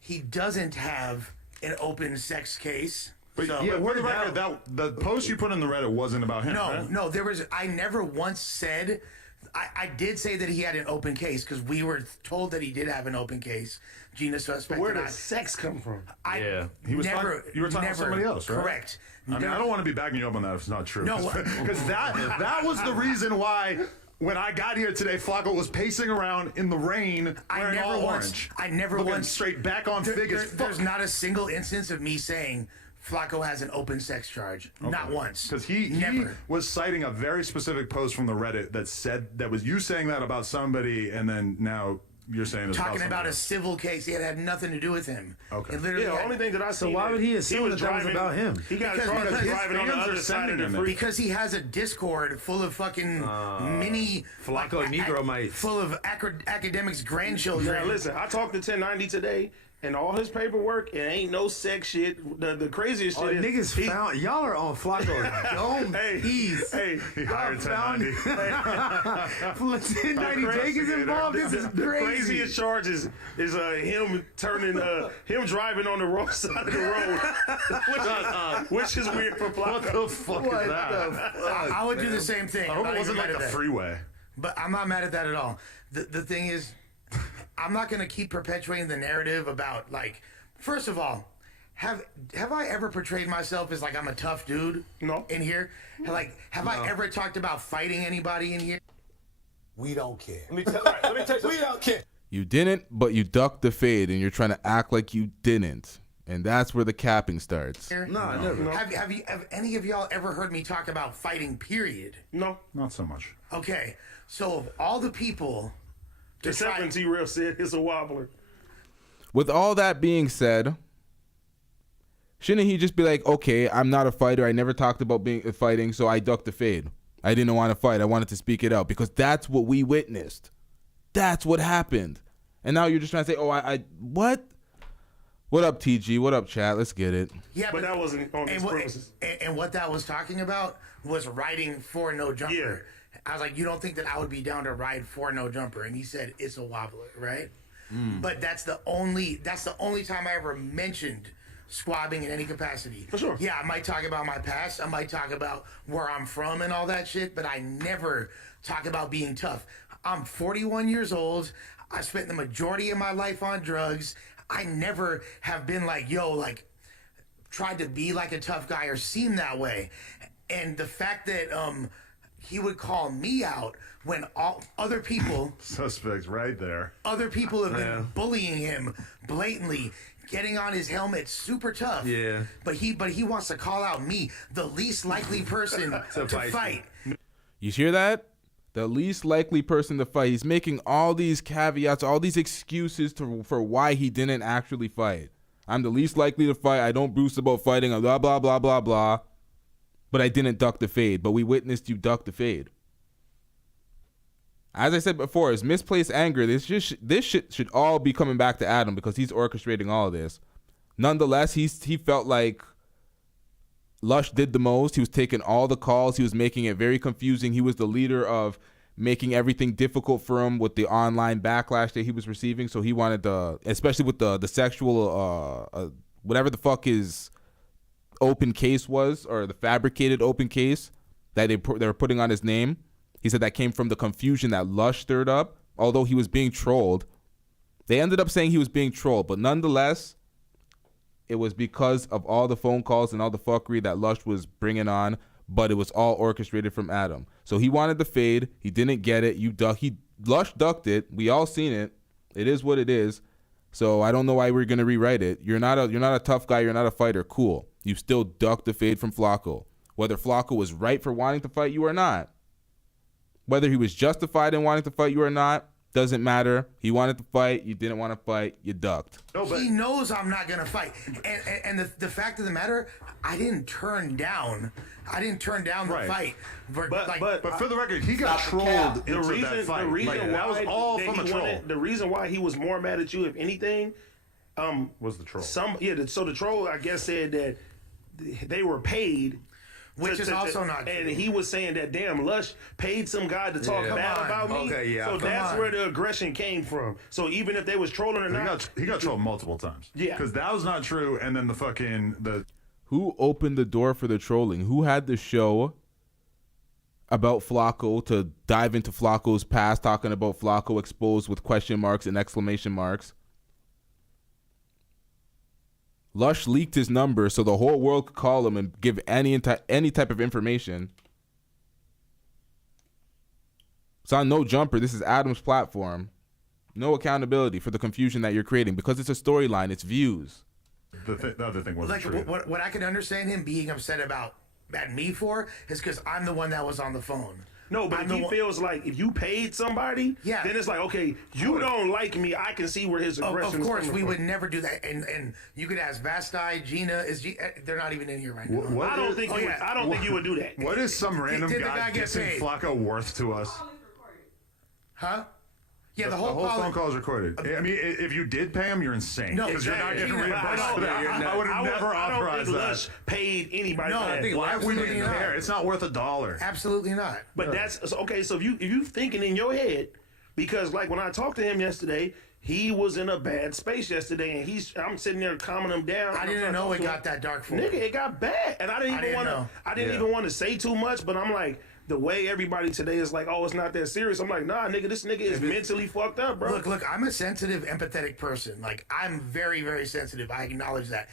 He doesn't have an open sex case. But so, yeah, for the record, the post you put in the Reddit wasn't about him. No, there was. I never once said. I did say that he had an open case because we were told that he did have an open case. Gina suspected. Where did sex come from? He was you were talking to somebody else, right? Correct. I mean, I don't want to be backing you up on that if it's not true. No, because that was the reason why when I got here today, Flaco was pacing around in the rain wearing all orange. I never looking once straight back on thick as fuck. There's not a single instance of me saying Flaco has an open sex charge. Not once. Because he was citing a very specific post from the Reddit that was you saying that about somebody, and then now you're saying it's talking about a civil case. It had nothing to do with him. Okay. It literally the only thing that I So why would he assume that was about him? He got charged for driving on the other side of the freeway. Because he has a Discord full of fucking mini Flaco Negro might full of academics' grandchildren. Yeah, listen, I talked to 1090 today. And all his paperwork, it ain't no sex shit. The craziest shit is niggas found y'all are on Flaco dome. Hey, he hired 1090. 1090 Jake is involved. This is the crazy. craziest charge is him turning him driving on the wrong side of the road, which is weird for Flaco. What the fuck is that? I would do the same thing. I hope it wasn't like a freeway. But I'm not mad at that at all. The thing is, I'm not going to keep perpetuating the narrative about, like, first of all, have I ever portrayed myself as like I'm a tough dude? No. In here? Like, have I ever talked about fighting anybody in here? We don't care. Let me tell you, we don't care. You didn't, but you ducked the fade, and you're trying to act like you didn't. And that's where the capping starts. No, I never. Have any of y'all ever heard me talk about fighting, period? No. Not so much. Okay. So, of all the people... Except when T-Real said it's a wobbler. With all that being said, shouldn't he just be like, okay, I'm not a fighter. I never talked about fighting, so I ducked the fade. I didn't want to fight. I wanted to speak it out because that's what we witnessed. That's what happened. And now you're just trying to say, oh, I what? What up, TG? What up, chat? Let's get it. Yeah, but that wasn't on his premises. And what that was talking about was riding for no jumper. Yeah. I was like, you don't think that I would be down to ride for no jumper? And he said, it's a wobbler, right? But that's the only time I ever mentioned squabbing in any capacity. For sure. Yeah, I might talk about my past. I might talk about where I'm from and all that shit, but I never talk about being tough. I'm 41 years old. I spent the majority of my life on drugs. I never have been like, tried to be like a tough guy or seem that way. And the fact that, he would call me out when all other people suspects right there. Other people have been bullying him blatantly, getting on his helmet, super tough. Yeah. But he wants to call out me, the least likely person to fight. You hear that? The least likely person to fight. He's making all these caveats, all these excuses for why he didn't actually fight. I'm the least likely to fight. I don't boast about fighting. Blah blah blah blah blah. But I didn't duck the fade. But we witnessed you duck the fade. As I said before, it's misplaced anger. This shit should all be coming back to Adam because he's orchestrating all of this. Nonetheless, he felt like Lush did the most. He was taking all the calls. He was making it very confusing. He was the leader of making everything difficult for him with the online backlash that he was receiving. So he wanted to, especially with the sexual, whatever the fuck his open case was, or the fabricated open case that they were putting on his name. He said that came from the confusion that Lush stirred up, although he was being trolled. They ended up saying he was being trolled, but nonetheless, it was because of all the phone calls and all the fuckery that Lush was bringing on, but it was all orchestrated from Adam. So he wanted the fade. He didn't get it. Lush ducked it. We all seen it. It is what it is. So I don't know why we're going to rewrite it. You're not a tough guy. You're not a fighter. Cool. You still ducked the fade from Flaco. Whether Flaco was right for wanting to fight you or not, whether he was justified in wanting to fight you or not, doesn't matter. He wanted to fight. You didn't want to fight. You ducked. He knows I'm not going to fight. And the fact of the matter, I didn't turn down the fight. But for the record, he got trolled into that fight. The reason that was all from a troll. The reason why he was more mad at you, if anything, was the troll. So the troll, I guess, said that they were paid. Which is also not true. And he was saying that, damn, Lush paid some guy to talk bad about me. Okay, yeah. So that's where the aggression came from. So even if they was trolling or not. He got trolled multiple times. Yeah. Because that was not true. And then Who opened the door for the trolling? Who had the show about Flaco to dive into Flaco's past, talking about Flaco exposed with question marks and exclamation marks? Lush leaked his number so the whole world could call him and give any type of information. It's on No Jumper. This is Adam's platform. No accountability for the confusion that you're creating because it's a storyline. It's views. The other thing wasn't like true. what I can understand him being upset about at me for is because I'm the one that was on the phone. No, but if he feels like if you paid somebody, then it's like, okay, you don't like me. I can see where his aggression Of course, is coming we from. would never do that. And you could ask Vasti, Gina. They're not even in here right now. What I don't think you would do that. What is some random Did the guy guy get dissing paid? Flaco worth to us? Huh? Yeah, the whole phone call is recorded. I mean, if you did pay him, you're insane. No, because you're not getting exactly. reimbursed for that. I would have never authorized that. Lush paid anybody. No, for that. I think Why would we care? It's not worth $1. Absolutely not. But that's okay. So if you thinking in your head, because like when I talked to him yesterday, he was in a bad space yesterday, and I'm sitting there calming him down. I didn't know it got that dark for Nigga, it got bad, and I didn't even want to say too much. But I'm like, the way everybody today is like, oh, it's not that serious. I'm like, nah, nigga, this nigga is mentally fucked up, bro. Look, I'm a sensitive, empathetic person. Like, I'm very, very sensitive. I acknowledge that.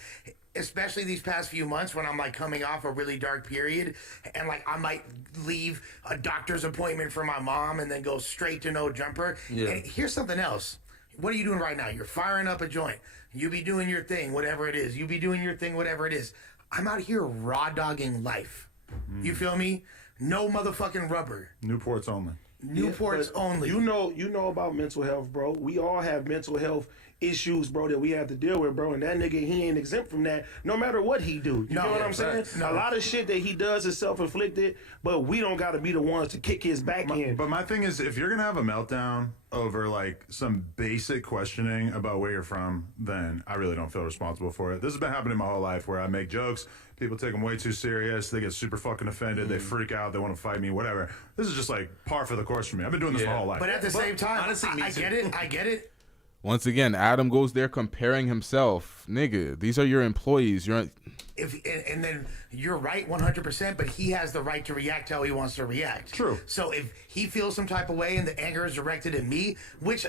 Especially these past few months when I'm like coming off a really dark period and like I might leave a doctor's appointment for my mom and then go straight to No Jumper. Yeah. And here's something else. What are you doing right now? You're firing up a joint. You be doing your thing, whatever it is. You be doing your thing, whatever it is. I'm out here raw dogging life. You feel me? No motherfucking rubber. Newports only. Newports only. You know about mental health, bro. We all have mental health issues, bro, that we have to deal with, bro. And that nigga, he ain't exempt from that no matter what he do. You know what I'm saying? No. A lot of shit that he does is self-inflicted, but we don't got to be the ones to kick his back in. But my thing is, if you're going to have a meltdown over like some basic questioning about where you're from, then I really don't feel responsible for it. This has been happening my whole life where I make jokes, people take them way too serious, they get super fucking offended, they freak out, they want to fight me, whatever. This is just like par for the course for me. I've been doing this my whole life. But at the same time, honestly, I get it. Once again, Adam goes there comparing himself. Nigga, these are your employees. And then you're right 100%, but he has the right to react how he wants to react. True. So if he feels some type of way and the anger is directed at me, which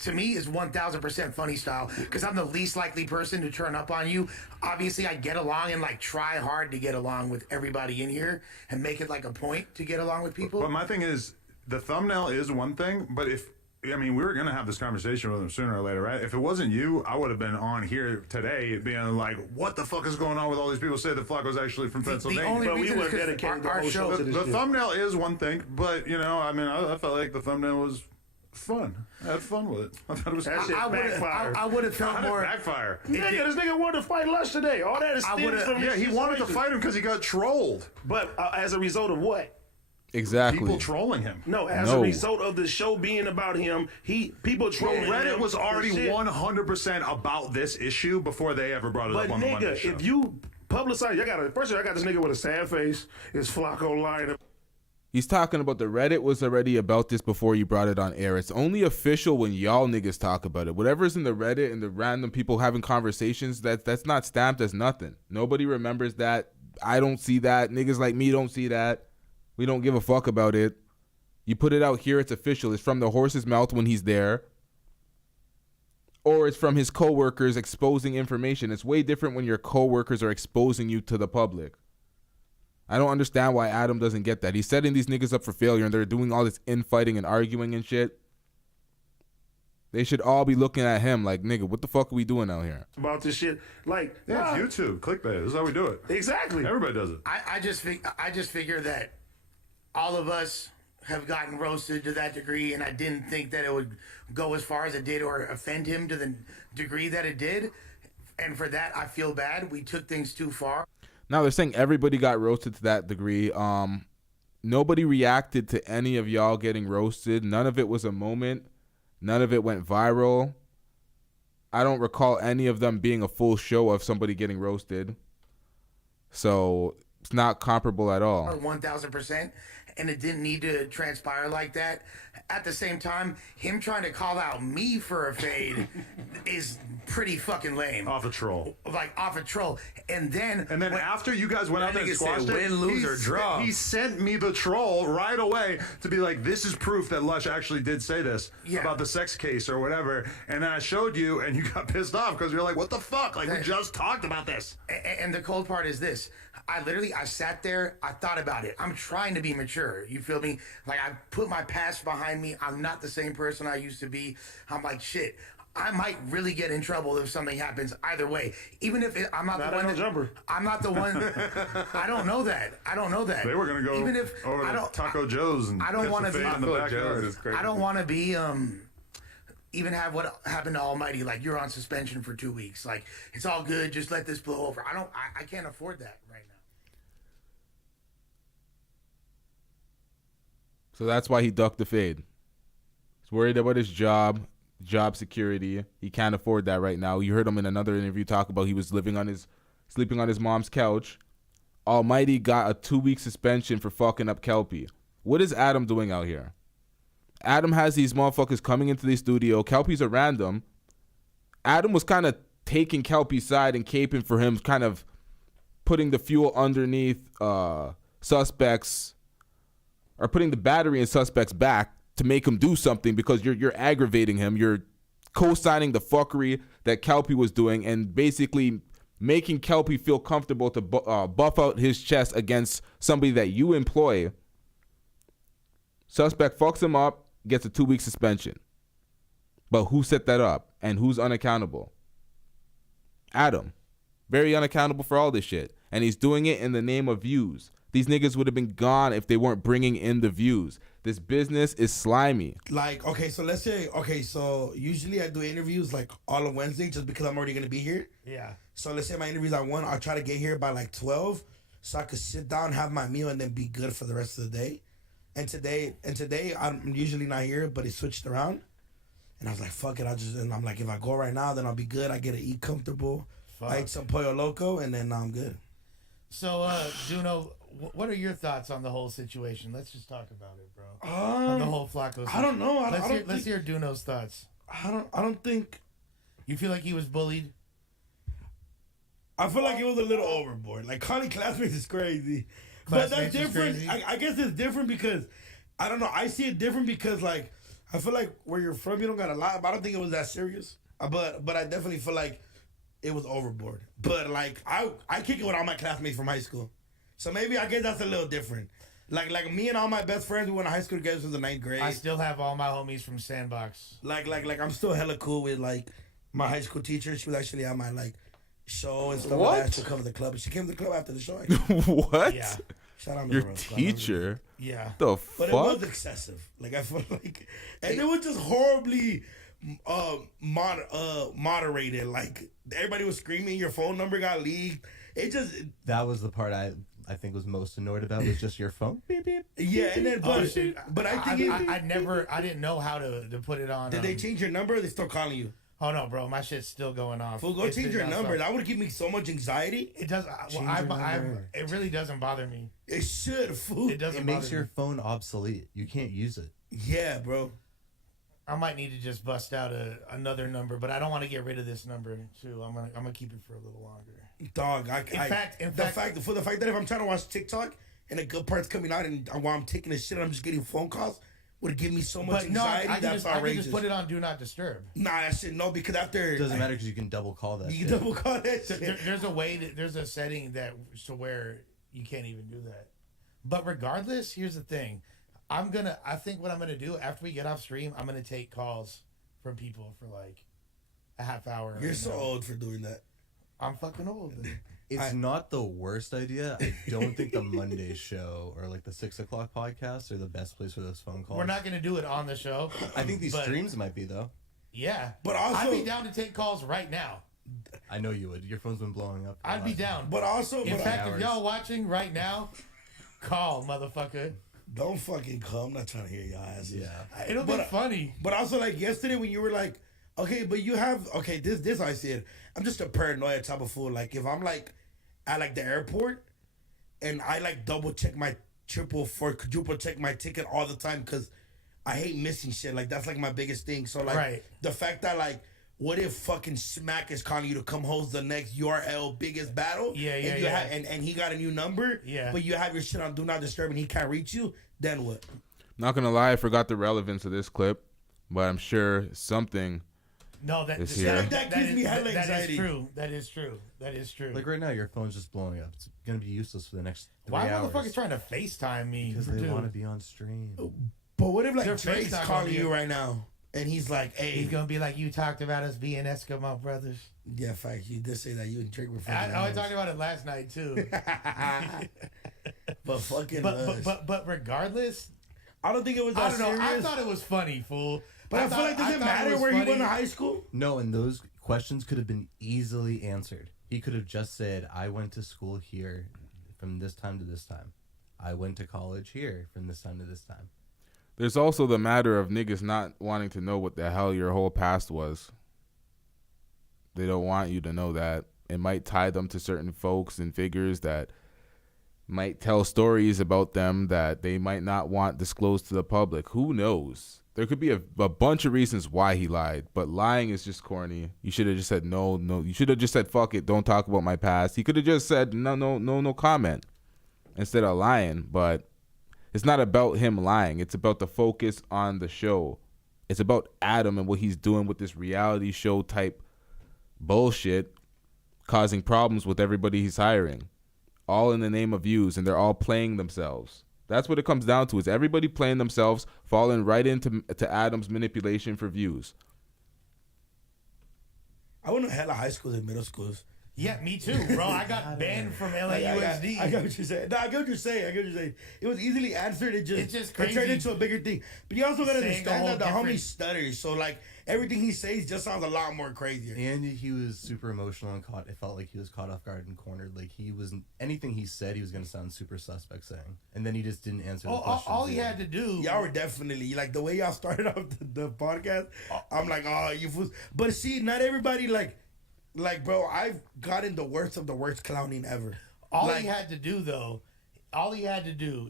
to me is 1000% funny style, because I'm the least likely person to turn up on you. Obviously, I get along and like try hard to get along with everybody in here and make it like a point to get along with people. But my thing is, the thumbnail is one thing, but we were going to have this conversation with him sooner or later, right? If it wasn't you, I would have been on here today being like, what the fuck is going on with all these people say that Flaco's actually from Pennsylvania? The only reason is because our show... The thumbnail is one thing, but, I felt like the thumbnail was fun. I had fun with it. I thought it was... I would have felt more... backfire. Nigga, this nigga wanted to fight Lush today. All that is stems from he wanted to fight him because he got trolled. But as a result of what? Exactly. People trolling him. No, as a result of the show being about him, people trolling him. Reddit was already 100% about this issue before they ever brought it up on the Monday show. If you publicize, I got this nigga with a sad face. It's Flaco lying. He's talking about the Reddit was already about this before you brought it on air. It's only official when y'all niggas talk about it. Whatever's in the Reddit and the random people having conversations, that's not stamped as nothing. Nobody remembers that. I don't see that. Niggas like me don't see that. We don't give a fuck about it. You put it out here, it's official. It's from the horse's mouth when he's there. Or it's from his coworkers exposing information. It's way different when your coworkers are exposing you to the public. I don't understand why Adam doesn't get that. He's setting these niggas up for failure and they're doing all this infighting and arguing and shit. They should all be looking at him like, nigga, what the fuck are we doing out here? About this shit. Like, yeah, it's YouTube. Clickbait. This is how we do it. Exactly. Everybody does it. I just figure that all of us have gotten roasted to that degree, and I didn't think that it would go as far as it did or offend him to the degree that it did. And for that, I feel bad. We took things too far. Now they're saying everybody got roasted to that degree. Nobody reacted to any of y'all getting roasted. None of it was a moment. None of it went viral. I don't recall any of them being a full show of somebody getting roasted. So it's not comparable at all. 1,000%. And it didn't need to transpire like that. At the same time, him trying to call out me for a fade is pretty fucking lame. Off a troll. Like, off a troll. And then after you guys went out there and squashed it, win, lose, or draw. He sent me the troll right away to be like, this is proof that Lush actually did say this about the sex case or whatever. And then I showed you, and you got pissed off because you're like, what the fuck? Like, we just talked about this. And the cold part is this. I sat there, I thought about it. I'm trying to be mature. You feel me? Like, I put my past behind me. I'm not the same person I used to be. I'm like, shit, I might really get in trouble if something happens either way. Even if I'm not the one jumper. I'm not the one. I don't know that. They were gonna go even if over to Taco Joe's and I don't want to be in the backyard. I don't want to be even have what happened to Almighty, like you're on suspension for 2 weeks. Like, it's all good, just let this blow over. I can't afford that right now. So that's why he ducked the fade. He's worried about his job security. He can't afford that right now. You heard him in another interview talk about he was sleeping on his mom's couch. Almighty got a 2-week suspension for fucking up Kelpie. What is Adam doing out here? Adam has these motherfuckers coming into the studio. Kelpie's a random. Adam was kind of taking Kelpie's side and caping for him, kind of putting the fuel underneath suspects, or putting the battery in suspects' back to make him do something because you're aggravating him. You're co-signing the fuckery that Kelpie was doing and basically making Kelpie feel comfortable to buff out his chest against somebody that you employ. Suspect fucks him up, gets a 2-week suspension. But who set that up and who's unaccountable? Adam. Very unaccountable for all this shit. And he's doing it in the name of views. These niggas would have been gone if they weren't bringing in the views. This business is slimy. Like, okay, so let's say, so usually I do interviews like all on Wednesday just because I'm already going to be here. Yeah. So let's say my interview's at 1, I'll try to get here by like 12 so I could sit down, have my meal, and then be good for the rest of the day. And today I'm usually not here, but it switched around. And I was like, fuck it, and I'm like, if I go right now, then I'll be good. I get to eat comfortable. I eat some Pollo Loco, and then I'm good. So, Juno, what are your thoughts on the whole situation? Let's just talk about it, bro. On the whole Flaco situation. I don't know. Let's hear Duno's thoughts. I don't think. You feel like he was bullied? I feel like it was a little overboard. Like, calling classmates is crazy. But that's different. I guess it's different because, I don't know. I see it different because, like, I feel like where you're from, you don't got a lot. But I don't think it was that serious. But I definitely feel like it was overboard. But, like, I kick it with all my classmates from high school. So maybe I guess that's a little different. Like me and all my best friends, we went to high school together since the 9th grade. I still have all my homies from Sandbox. Like I'm still hella cool with, like, my high school teacher. She was actually at my, like, show and stuff like that. She come to the club. She came to the club after the show. What? Yeah. Shout out Your teacher? Yeah. The But fuck? it was excessive. Like, I feel like, and it was just horribly moderated. Like, everybody was screaming. Your phone number got leaked. It just. That was the part I think was most annoyed about, was just your phone. Beep, beep. Yeah, and then but I think I didn't know how to put it on. Did they change your number? Or they still calling you? Oh no, bro, my shit's still going off. Fool, go change your number. That would give me so much anxiety. It does. It really doesn't bother me. It should, fool. It doesn't. It makes your phone obsolete. You can't use it. Yeah, bro. I might need to just bust out another number, but I don't want to get rid of this number too. I'm gonna keep it for a little longer. Dog, the fact that if I'm trying to watch TikTok and a good part's coming out and while I'm taking a shit, I'm just getting phone calls, would give me so much anxiety. That's outrageous. I can just put it on Do Not Disturb. Nah, that shit no, because after it doesn't matter because you can double call that. You can double call that shit. There's a way. There's a setting that to where you can't even do that. But regardless, here's the thing. I think what I'm gonna do after we get off stream, I'm gonna take calls from people for like a half hour. You're so old for doing that. I'm fucking old. It's not the worst idea. I don't think the Monday show or like the 6 o'clock podcast are the best place for those phone calls. We're not going to do it on the show. I think these streams might be, though. Yeah. But also, I'd be down to take calls right now. I know you would. Your phone's been blowing up. I'd be down. But also, in fact, if y'all watching right now, call, motherfucker. Don't fucking call. I'm not trying to hear your asses. Yeah. It'll be funny. But also, like yesterday when you were like, okay, but you have, okay, this I said, I'm just a paranoia type of fool. Like, if I'm like at like the airport and I like double check my quadruple check my ticket all the time because I hate missing shit. Like, that's like my biggest thing. So, like, the fact that, like, what if fucking Smack is calling you to come host the next URL biggest battle? Yeah. And he got a new number? Yeah. But you have your shit on Do Not Disturb and he can't reach you? Then what? Not gonna lie, I forgot the relevance of this clip, but I'm sure something No, is here. That gives me hella anxiety. That is true. Like right now, your phone's just blowing up. It's gonna be useless for the next 3 Why hours. motherfuckers trying to FaceTime me? Because they want to be on stream. But what if like They're Drake's FaceTime calling on you you. right now and he's like, "Hey, He's gonna be like, you talked about us being Eskimo brothers. yeah, fact, you did say that you and Drake were I friends." talked about it last night too. But fucking, but regardless, I don't think it was that I don't know. I serious. thought it was funny, fool. But I feel like does it matter where you went to high school? No, and those questions could have been easily answered. He could have just said, "I went to school here from this time to this time. I went to college here from this time to this time." There's also the matter of niggas not wanting to know what the hell your whole past was. They don't want you to know that. It might tie them to certain folks and figures that might tell stories about them that they might not want disclosed to the public. Who knows? There could be a bunch of reasons why he lied, but lying is just corny. You should have just said no. You should have just said fuck it. Don't talk about my past. He could have just said no comment instead of lying. But it's not about him lying. It's about the focus on the show. It's about Adam and what he's doing with this reality show type bullshit, causing problems with everybody he's hiring, all in the name of views, and they're all playing themselves. That's what it comes down to, is everybody playing themselves, falling right into Adam's manipulation for views. I went to hella high schools and middle schools. Yeah, me too, bro. I got banned from LAUSD. I get what you're saying. No, I get what you're saying. It was easily answered. It just crazy. It turned into a bigger thing. But you also gotta Saying understand a that the whole homie different- stutters. So like everything he says just sounds a lot more crazier. And he was super emotional and it felt like he was caught off guard and cornered. Like he wasn't, anything he said, he was going to sound super suspect saying. And then he just didn't answer the questions. All he had to do. Y'all were definitely, like the way y'all started off the podcast, I'm like, oh, you fools. But see, not everybody like, bro, I've gotten the worst of the worst clowning ever. All he had to do, though,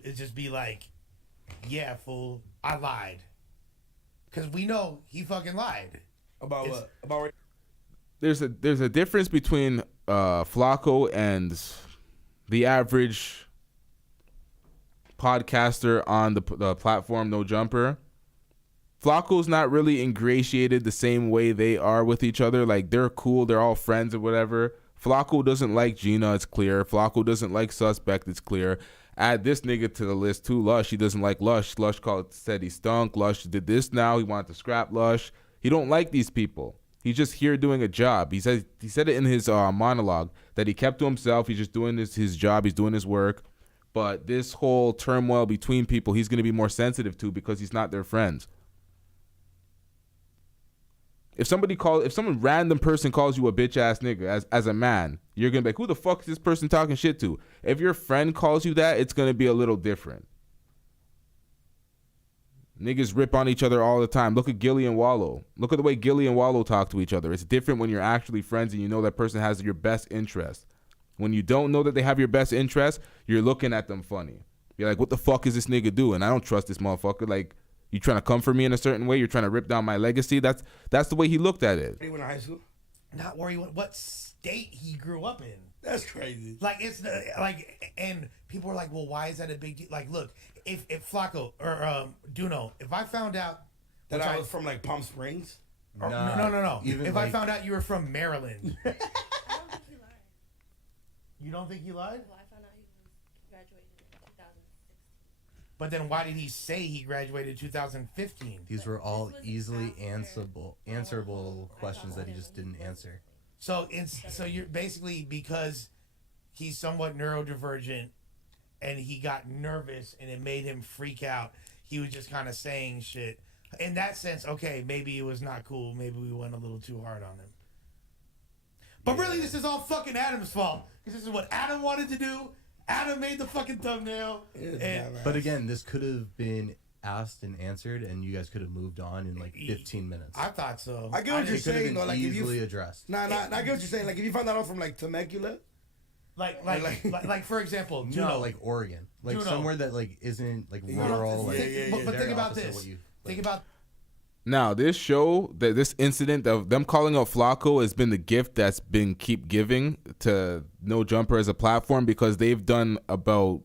is just be like, yeah, fool, I lied. Because we know he fucking lied. About what? About There's a difference between Flaco and the average podcaster on the platform No Jumper. Flaco's not really ingratiated the same way they are with each other. Like, they're cool, they're all friends or whatever. Flaco doesn't like Gina, it's clear. Flaco doesn't like Suspect, it's clear. Add this nigga to the list too, Lush. He doesn't like Lush. Lush said he stunk. Lush did this now. He wanted to scrap Lush. He don't like these people. He's just here doing a job. He said it in his monologue that he kept to himself. He's just doing his job. He's doing his work. But this whole turmoil between people, he's going to be more sensitive to because he's not their friends. If some random person calls you a bitch ass nigga as a man, you're gonna be like, who the fuck is this person talking shit to? If your friend calls you that, it's gonna be a little different. Niggas rip on each other all the time. Look at Gilly and Wallow. Look at the way Gilly and Wallow talk to each other. It's different when you're actually friends and you know that person has your best interest. When you don't know that they have your best interest, you're looking at them funny. You're like, what the fuck is this nigga doing? I don't trust this motherfucker. Like, you trying to come for me in a certain way? You're trying to rip down my legacy? That's the way he looked at it. He went to high school? Not where he went, what state he grew up in. That's crazy. Like, it's like, and people are like, well, why is that a big deal? Like, look, if Flaco or Duno, if I found out That I was from like Palm Springs? or, no. Even If like- I found out you were from Maryland. You don't think he lied? Well, I found out he graduated in 2016. But then why did he say he graduated 2015? These were all easily answerable questions that he just didn't answer. So you're basically, because he's somewhat neurodivergent and he got nervous and it made him freak out, he was just kind of saying shit. In that sense, okay, maybe it was not cool. Maybe we went a little too hard on him. But really, this is all fucking Adam's fault. Because this is what Adam wanted to do. Adam made the fucking thumbnail. But again, this could have been asked and answered, and you guys could have moved on in like 15 minutes. I thought so. I get what you're saying, though. Like, easily if you addressed. Nah, I get what you're saying. Like, if you found that out from like Temecula, like for example, no, like Oregon, like Juno. somewhere that like isn't like rural. Like, But think about opposite this. what you- Think about. Now, this show, this incident of them calling out Flaco has been the gift that's been keep giving to No Jumper as a platform, because they've done about,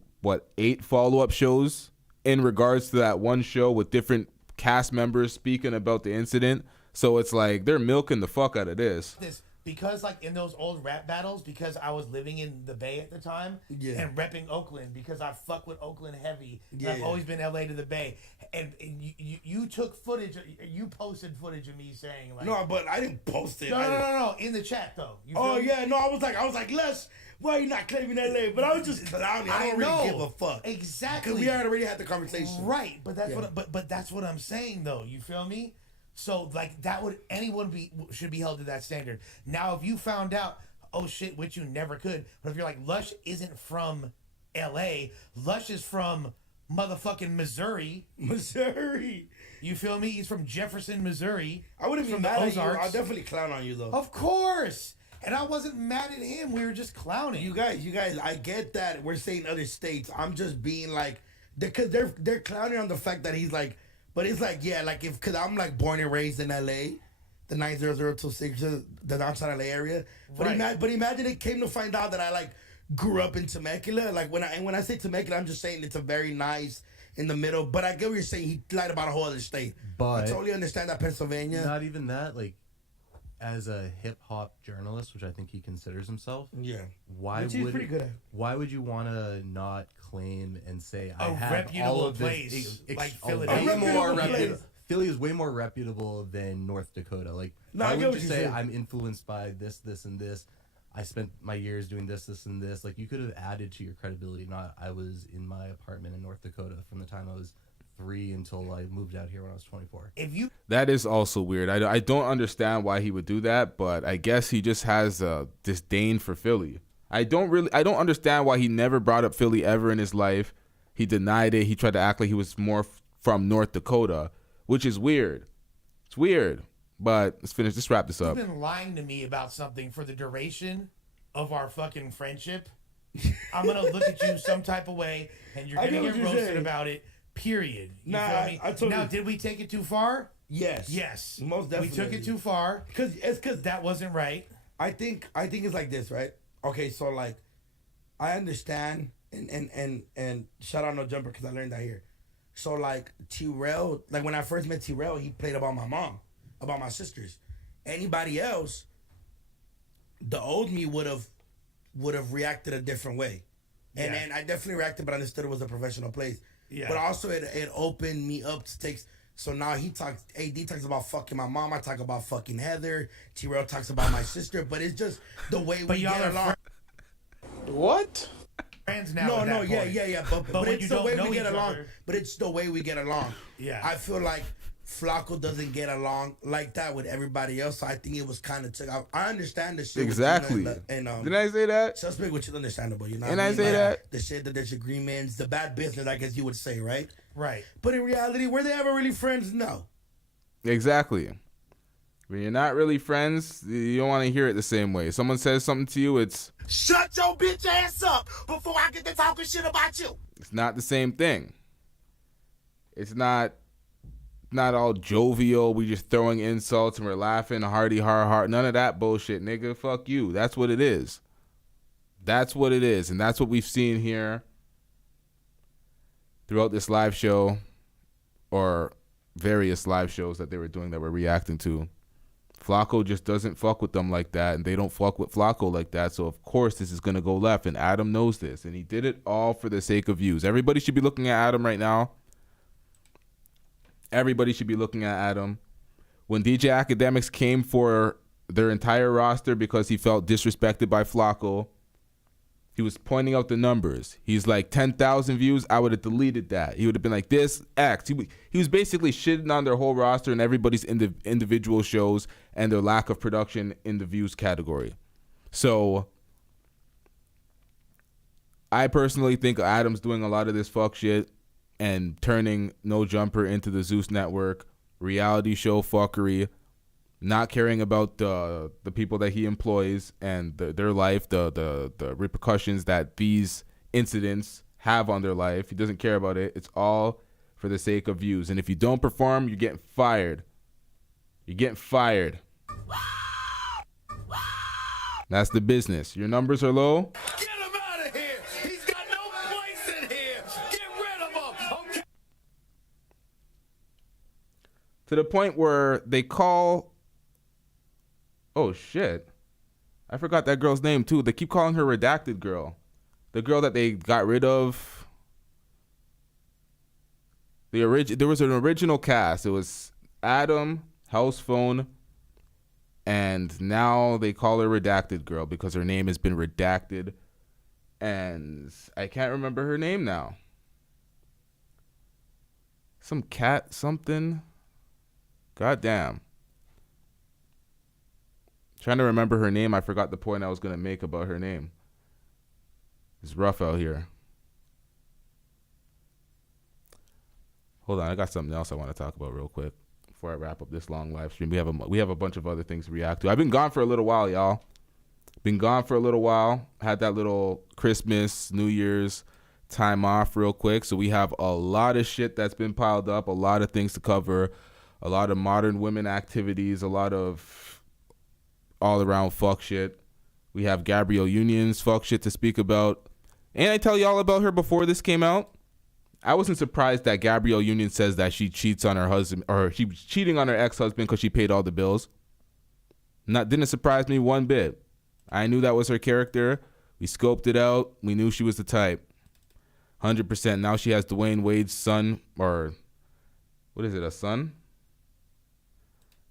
8 follow-up shows in regards to that one show with different cast members speaking about the incident. So it's like they're milking the fuck out of this. Because like in those old rap battles, because I was living in the Bay at the time and repping Oakland, because I fuck with Oakland heavy. And I've always been LA to the Bay. And you took footage, you posted footage of me saying like, no, but I didn't post it. No, in the chat though. You oh yeah, no, I was like, Lush, why are you not claiming LA? But I was just clowning. I don't really give a fuck. Exactly. Because we already had the conversation. Right, but that's but that's what I'm saying though. You feel me? So like that would should be held to that standard. Now if you found out, oh shit, which you never could, but if you're like Lush isn't from LA, Lush is from motherfucking Missouri. You feel me? He's from Jefferson, Missouri. I wouldn't be from mad the at you. Ozarks. I'll definitely clown on you though. Of course. And I wasn't mad at him. We were just clowning. You guys, I get that we're saying other states. I'm just being like, because they're clowning on the fact that he's like, but it's like, yeah, like because I'm like born and raised in LA, the 90026, the downtown LA area. But imagine it came to find out that I like grew up in Temecula. Like when I say Temecula, I'm just saying it's a very nice in the middle. But I get what you're saying. He lied about a whole other state. But I totally understand that Pennsylvania. Not even that, like. As a hip hop journalist, which I think he considers himself, which he's pretty good at. Why would you want to not claim and say I have reputable all of place this? like Philadelphia. Philly is way more reputable than North Dakota. Like, why would you say I'm influenced by this, and this? I spent my years doing this, and this. Like, you could have added to your credibility. Not I was in my apartment in North Dakota from the time I was 3 until I moved out here when I was 24. That is also weird. I don't understand why he would do that, but I guess he just has a disdain for Philly. I don't understand why he never brought up Philly ever in his life. He denied it. He tried to act like he was more from North Dakota, which is weird. It's weird. But let's wrap this up. You've been lying to me about something for the duration of our fucking friendship. I'm gonna look at you some type of way, and you're gonna get roasted about it. Period. You feel me? I totally. Now, did we take it too far? Yes, most definitely. We took it too far because that wasn't right. I think it's like this, right? Okay, so like, I understand, and shout out No Jumper because I learned that here. So like T-Rail, like when I first met T-Rail, he played about my mom, about my sisters. Anybody else, the old me would have reacted a different way, and then I definitely reacted, but understood it was a professional place. Yeah. But also it opened me up to take. So now AD talks about fucking my mom. I talk about fucking Heather. T-Rail talks about my sister. But it's just the way we get along. What? Friends now. No, yeah. But it's the way we get along. But it's the way we get along. Yeah. I feel like Flaco doesn't get along like that with everybody else. So I think it was kind of took. I understand the shit. Exactly. And didn't I say that? Suspect, which is understandable. You know. Didn't I say that? The shit, the disagreements, the bad business. I guess you would say, right? Right. But in reality, were they ever really friends? No. Exactly. When you're not really friends, you don't want to hear it the same way. Someone says something to you, it's shut your bitch ass up before I get to talking shit about you. It's not the same thing. It's not all jovial. We just throwing insults and we're laughing, hardy, har. None of that bullshit, nigga. Fuck you. That's what it is. That's what it is. And that's what we've seen here throughout this live show or various live shows that they were doing that we're reacting to. Flaco just doesn't fuck with them like that, and they don't fuck with Flaco like that. So, of course, this is going to go left, and Adam knows this, and he did it all for the sake of views. Everybody should be looking at Adam right now. Everybody should be looking at Adam. When DJ Academics came for their entire roster because he felt disrespected by Flaco, he was pointing out the numbers. He's like 10,000 views. I would have deleted that. He would have been like this X. He was basically shitting on their whole roster and everybody's individual shows and their lack of production in the views category. So I personally think Adam's doing a lot of this fuck shit and turning No Jumper into the Zeus Network reality show fuckery, not caring about the people that he employs and their life, the repercussions that these incidents have on their life. He doesn't care about it. It's all for the sake of views. And if you don't perform, you're getting fired. You're getting fired. That's the business. Your numbers are low. Get him out of here. He's got no place in here. Get rid of him. Okay. To the point where they call... Oh, shit. I forgot that girl's name, too. They keep calling her Redacted Girl. The girl that they got rid of. There was an original cast. It was Adam, House Phone, and now they call her Redacted Girl because her name has been redacted. And I can't remember her name now. Some cat something. Goddamn. Trying to remember her name. I forgot the point I was going to make about her name. It's rough out here. Hold on. I got something else I want to talk about real quick before I wrap up this long live stream. We have a bunch of other things to react to. I've been gone for a little while, y'all. Been gone for a little while. Had that little Christmas, New Year's time off real quick. So we have a lot of shit that's been piled up, a lot of things to cover, a lot of modern women activities, a lot of all around fuck shit. We have Gabrielle Union's fuck shit to speak about. And I tell y'all about her before this came out. I wasn't surprised that Gabrielle Union says that she cheats on her husband, or she was cheating on her ex-husband because she paid all the bills. Didn't surprise me one bit. I knew that was her character. We scoped it out. We knew she was the type. 100%. Now she has Dwayne Wade's son, or what is it, a son?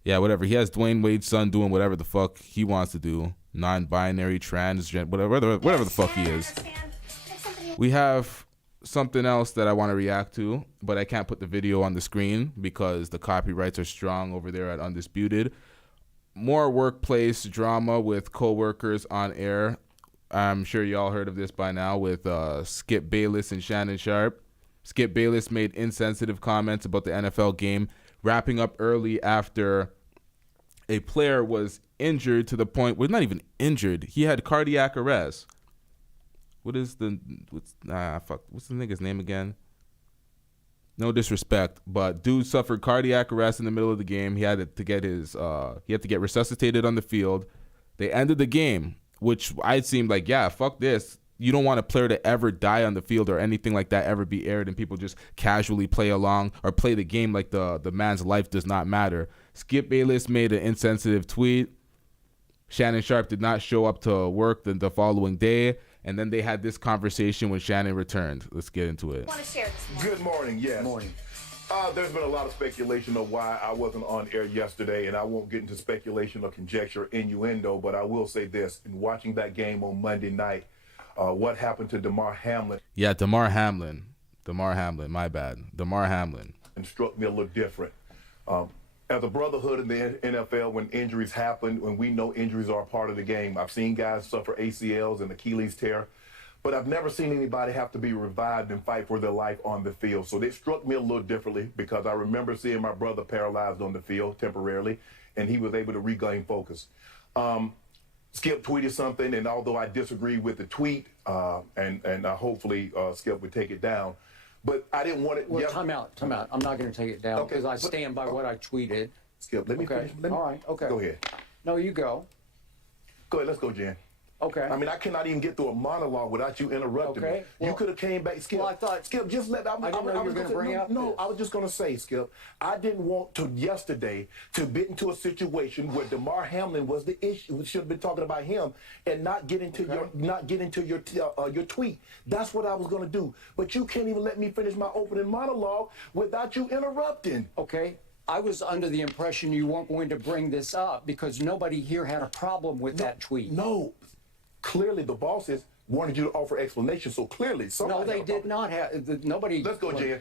Yeah, whatever. He has Dwayne Wade's son doing whatever the fuck he wants to do. Non-binary, transgender, whatever the fuck he is. We have something else that I want to react to, but I can't put the video on the screen because the copyrights are strong over there at Undisputed. More workplace drama with co-workers on air. I'm sure y'all heard of this by now with Skip Bayless and Shannon Sharp. Skip Bayless made insensitive comments about the NFL game, wrapping up early after a player was injured to the point, well, not even injured. He had cardiac arrest. What's the nigga's name again? No disrespect, but dude suffered cardiac arrest in the middle of the game. He had to get resuscitated on the field. They ended the game, which I seemed like, yeah, fuck this. You don't want a player to ever die on the field or anything like that ever be aired and people just casually play along or play the game like the man's life does not matter. Skip Bayless made an insensitive tweet. Shannon Sharp did not show up to work the following day. And then they had this conversation when Shannon returned. Let's get into it. Good morning, yes. Morning. There's been a lot of speculation of why I wasn't on air yesterday, and I won't get into speculation or conjecture, innuendo, but I will say this. In watching that game on Monday night, what happened to Damar Hamlin? Yeah, Damar Hamlin, my bad. Damar Hamlin. And struck me a little different. As a brotherhood in the NFL, when injuries happen, when we know injuries are a part of the game, I've seen guys suffer ACLs and Achilles tear, but I've never seen anybody have to be revived and fight for their life on the field. So they struck me a little differently because I remember seeing my brother paralyzed on the field temporarily, and he was able to regain focus. Skip tweeted something, and although I disagree with the tweet, and hopefully Skip would take it down, but I didn't want it. Well, time out. I'm not going to take it down because I stand by what I tweeted. Skip, let me finish. All right, okay. Go ahead. No, you go. Go ahead, let's go, Jen. Okay. I mean, I cannot even get through a monologue without you interrupting me. Well, you could have came back, Skip. Well, I thought, Skip, just let. I didn't know you were going to bring up. No, I was just going to say, Skip. I didn't want to yesterday to get into a situation where Damar Hamlin was the issue. We should have been talking about him and not get into your tweet. That's what I was going to do. But you can't even let me finish my opening monologue without you interrupting. Okay. I was under the impression you weren't going to bring this up because nobody here had a problem with that tweet. No. Clearly, the bosses wanted you to offer explanation, so clearly somebody... No, they did not have... Nobody... Let's go, Jen.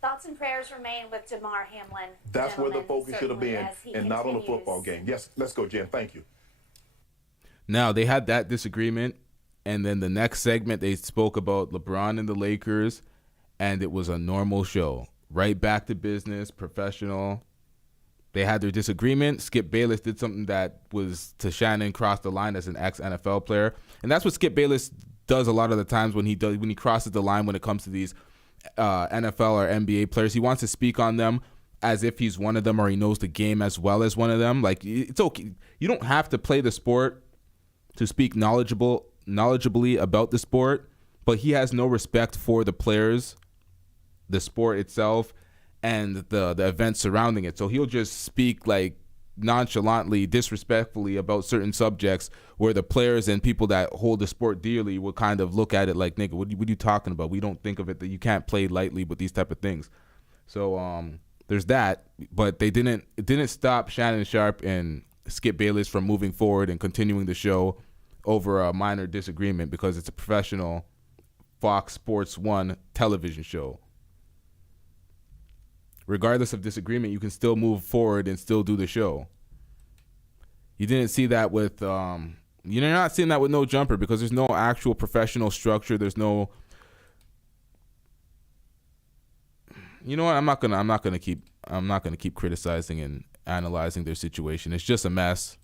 Thoughts and prayers remain with Damar Hamlin. That's where the focus should have been, and not on the football game. Yes, let's go, Jen. Thank you. Now, they had that disagreement, and then the next segment, they spoke about LeBron and the Lakers, and it was a normal show. Right back to business, professional. They had their disagreement. Skip Bayless did something that was to Shannon crossed the line as an ex-NFL player. And that's what Skip Bayless does a lot of the times when he crosses the line when it comes to these NFL or NBA players. He wants to speak on them as if he's one of them or he knows the game as well as one of them. Like, it's okay. You don't have to play the sport to speak knowledgeably about the sport, but he has no respect for the players the sport itself and the events surrounding it. So he'll just speak like nonchalantly, disrespectfully about certain subjects where the players and people that hold the sport dearly will kind of look at it like, nigga, what are you talking about? We don't think of it that you can't play lightly with these type of things. So there's that, but it didn't stop Shannon Sharpe and Skip Bayless from moving forward and continuing the show over a minor disagreement because it's a professional Fox Sports 1 television show. Regardless of disagreement, you can still move forward and still do the show. You didn't see that with you're not seeing that with No Jumper because there's no actual professional structure. There's no, you know what? I'm not gonna keep criticizing and analyzing their situation. It's just a mess.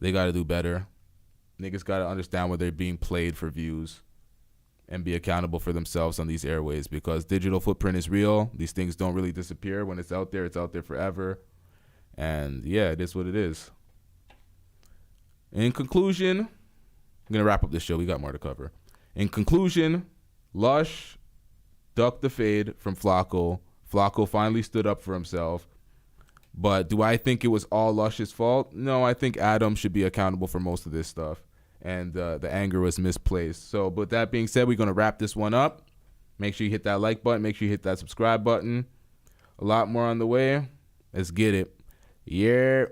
They got to do better. Niggas got to understand where they're being played for views and be accountable for themselves on these airways because digital footprint is real. These things don't really disappear. When it's out there forever. And yeah, it is what it is. In conclusion, I'm going to wrap up this show. We got more to cover. In conclusion, Lush ducked the fade from Flaco. Flaco finally stood up for himself. But do I think it was all Lush's fault? No, I think Adam should be accountable for most of this stuff. And the anger was misplaced. So, but that being said, we're going to wrap this one up. Make sure you hit that like button. Make sure you hit that subscribe button. A lot more on the way. Let's get it. Yeah.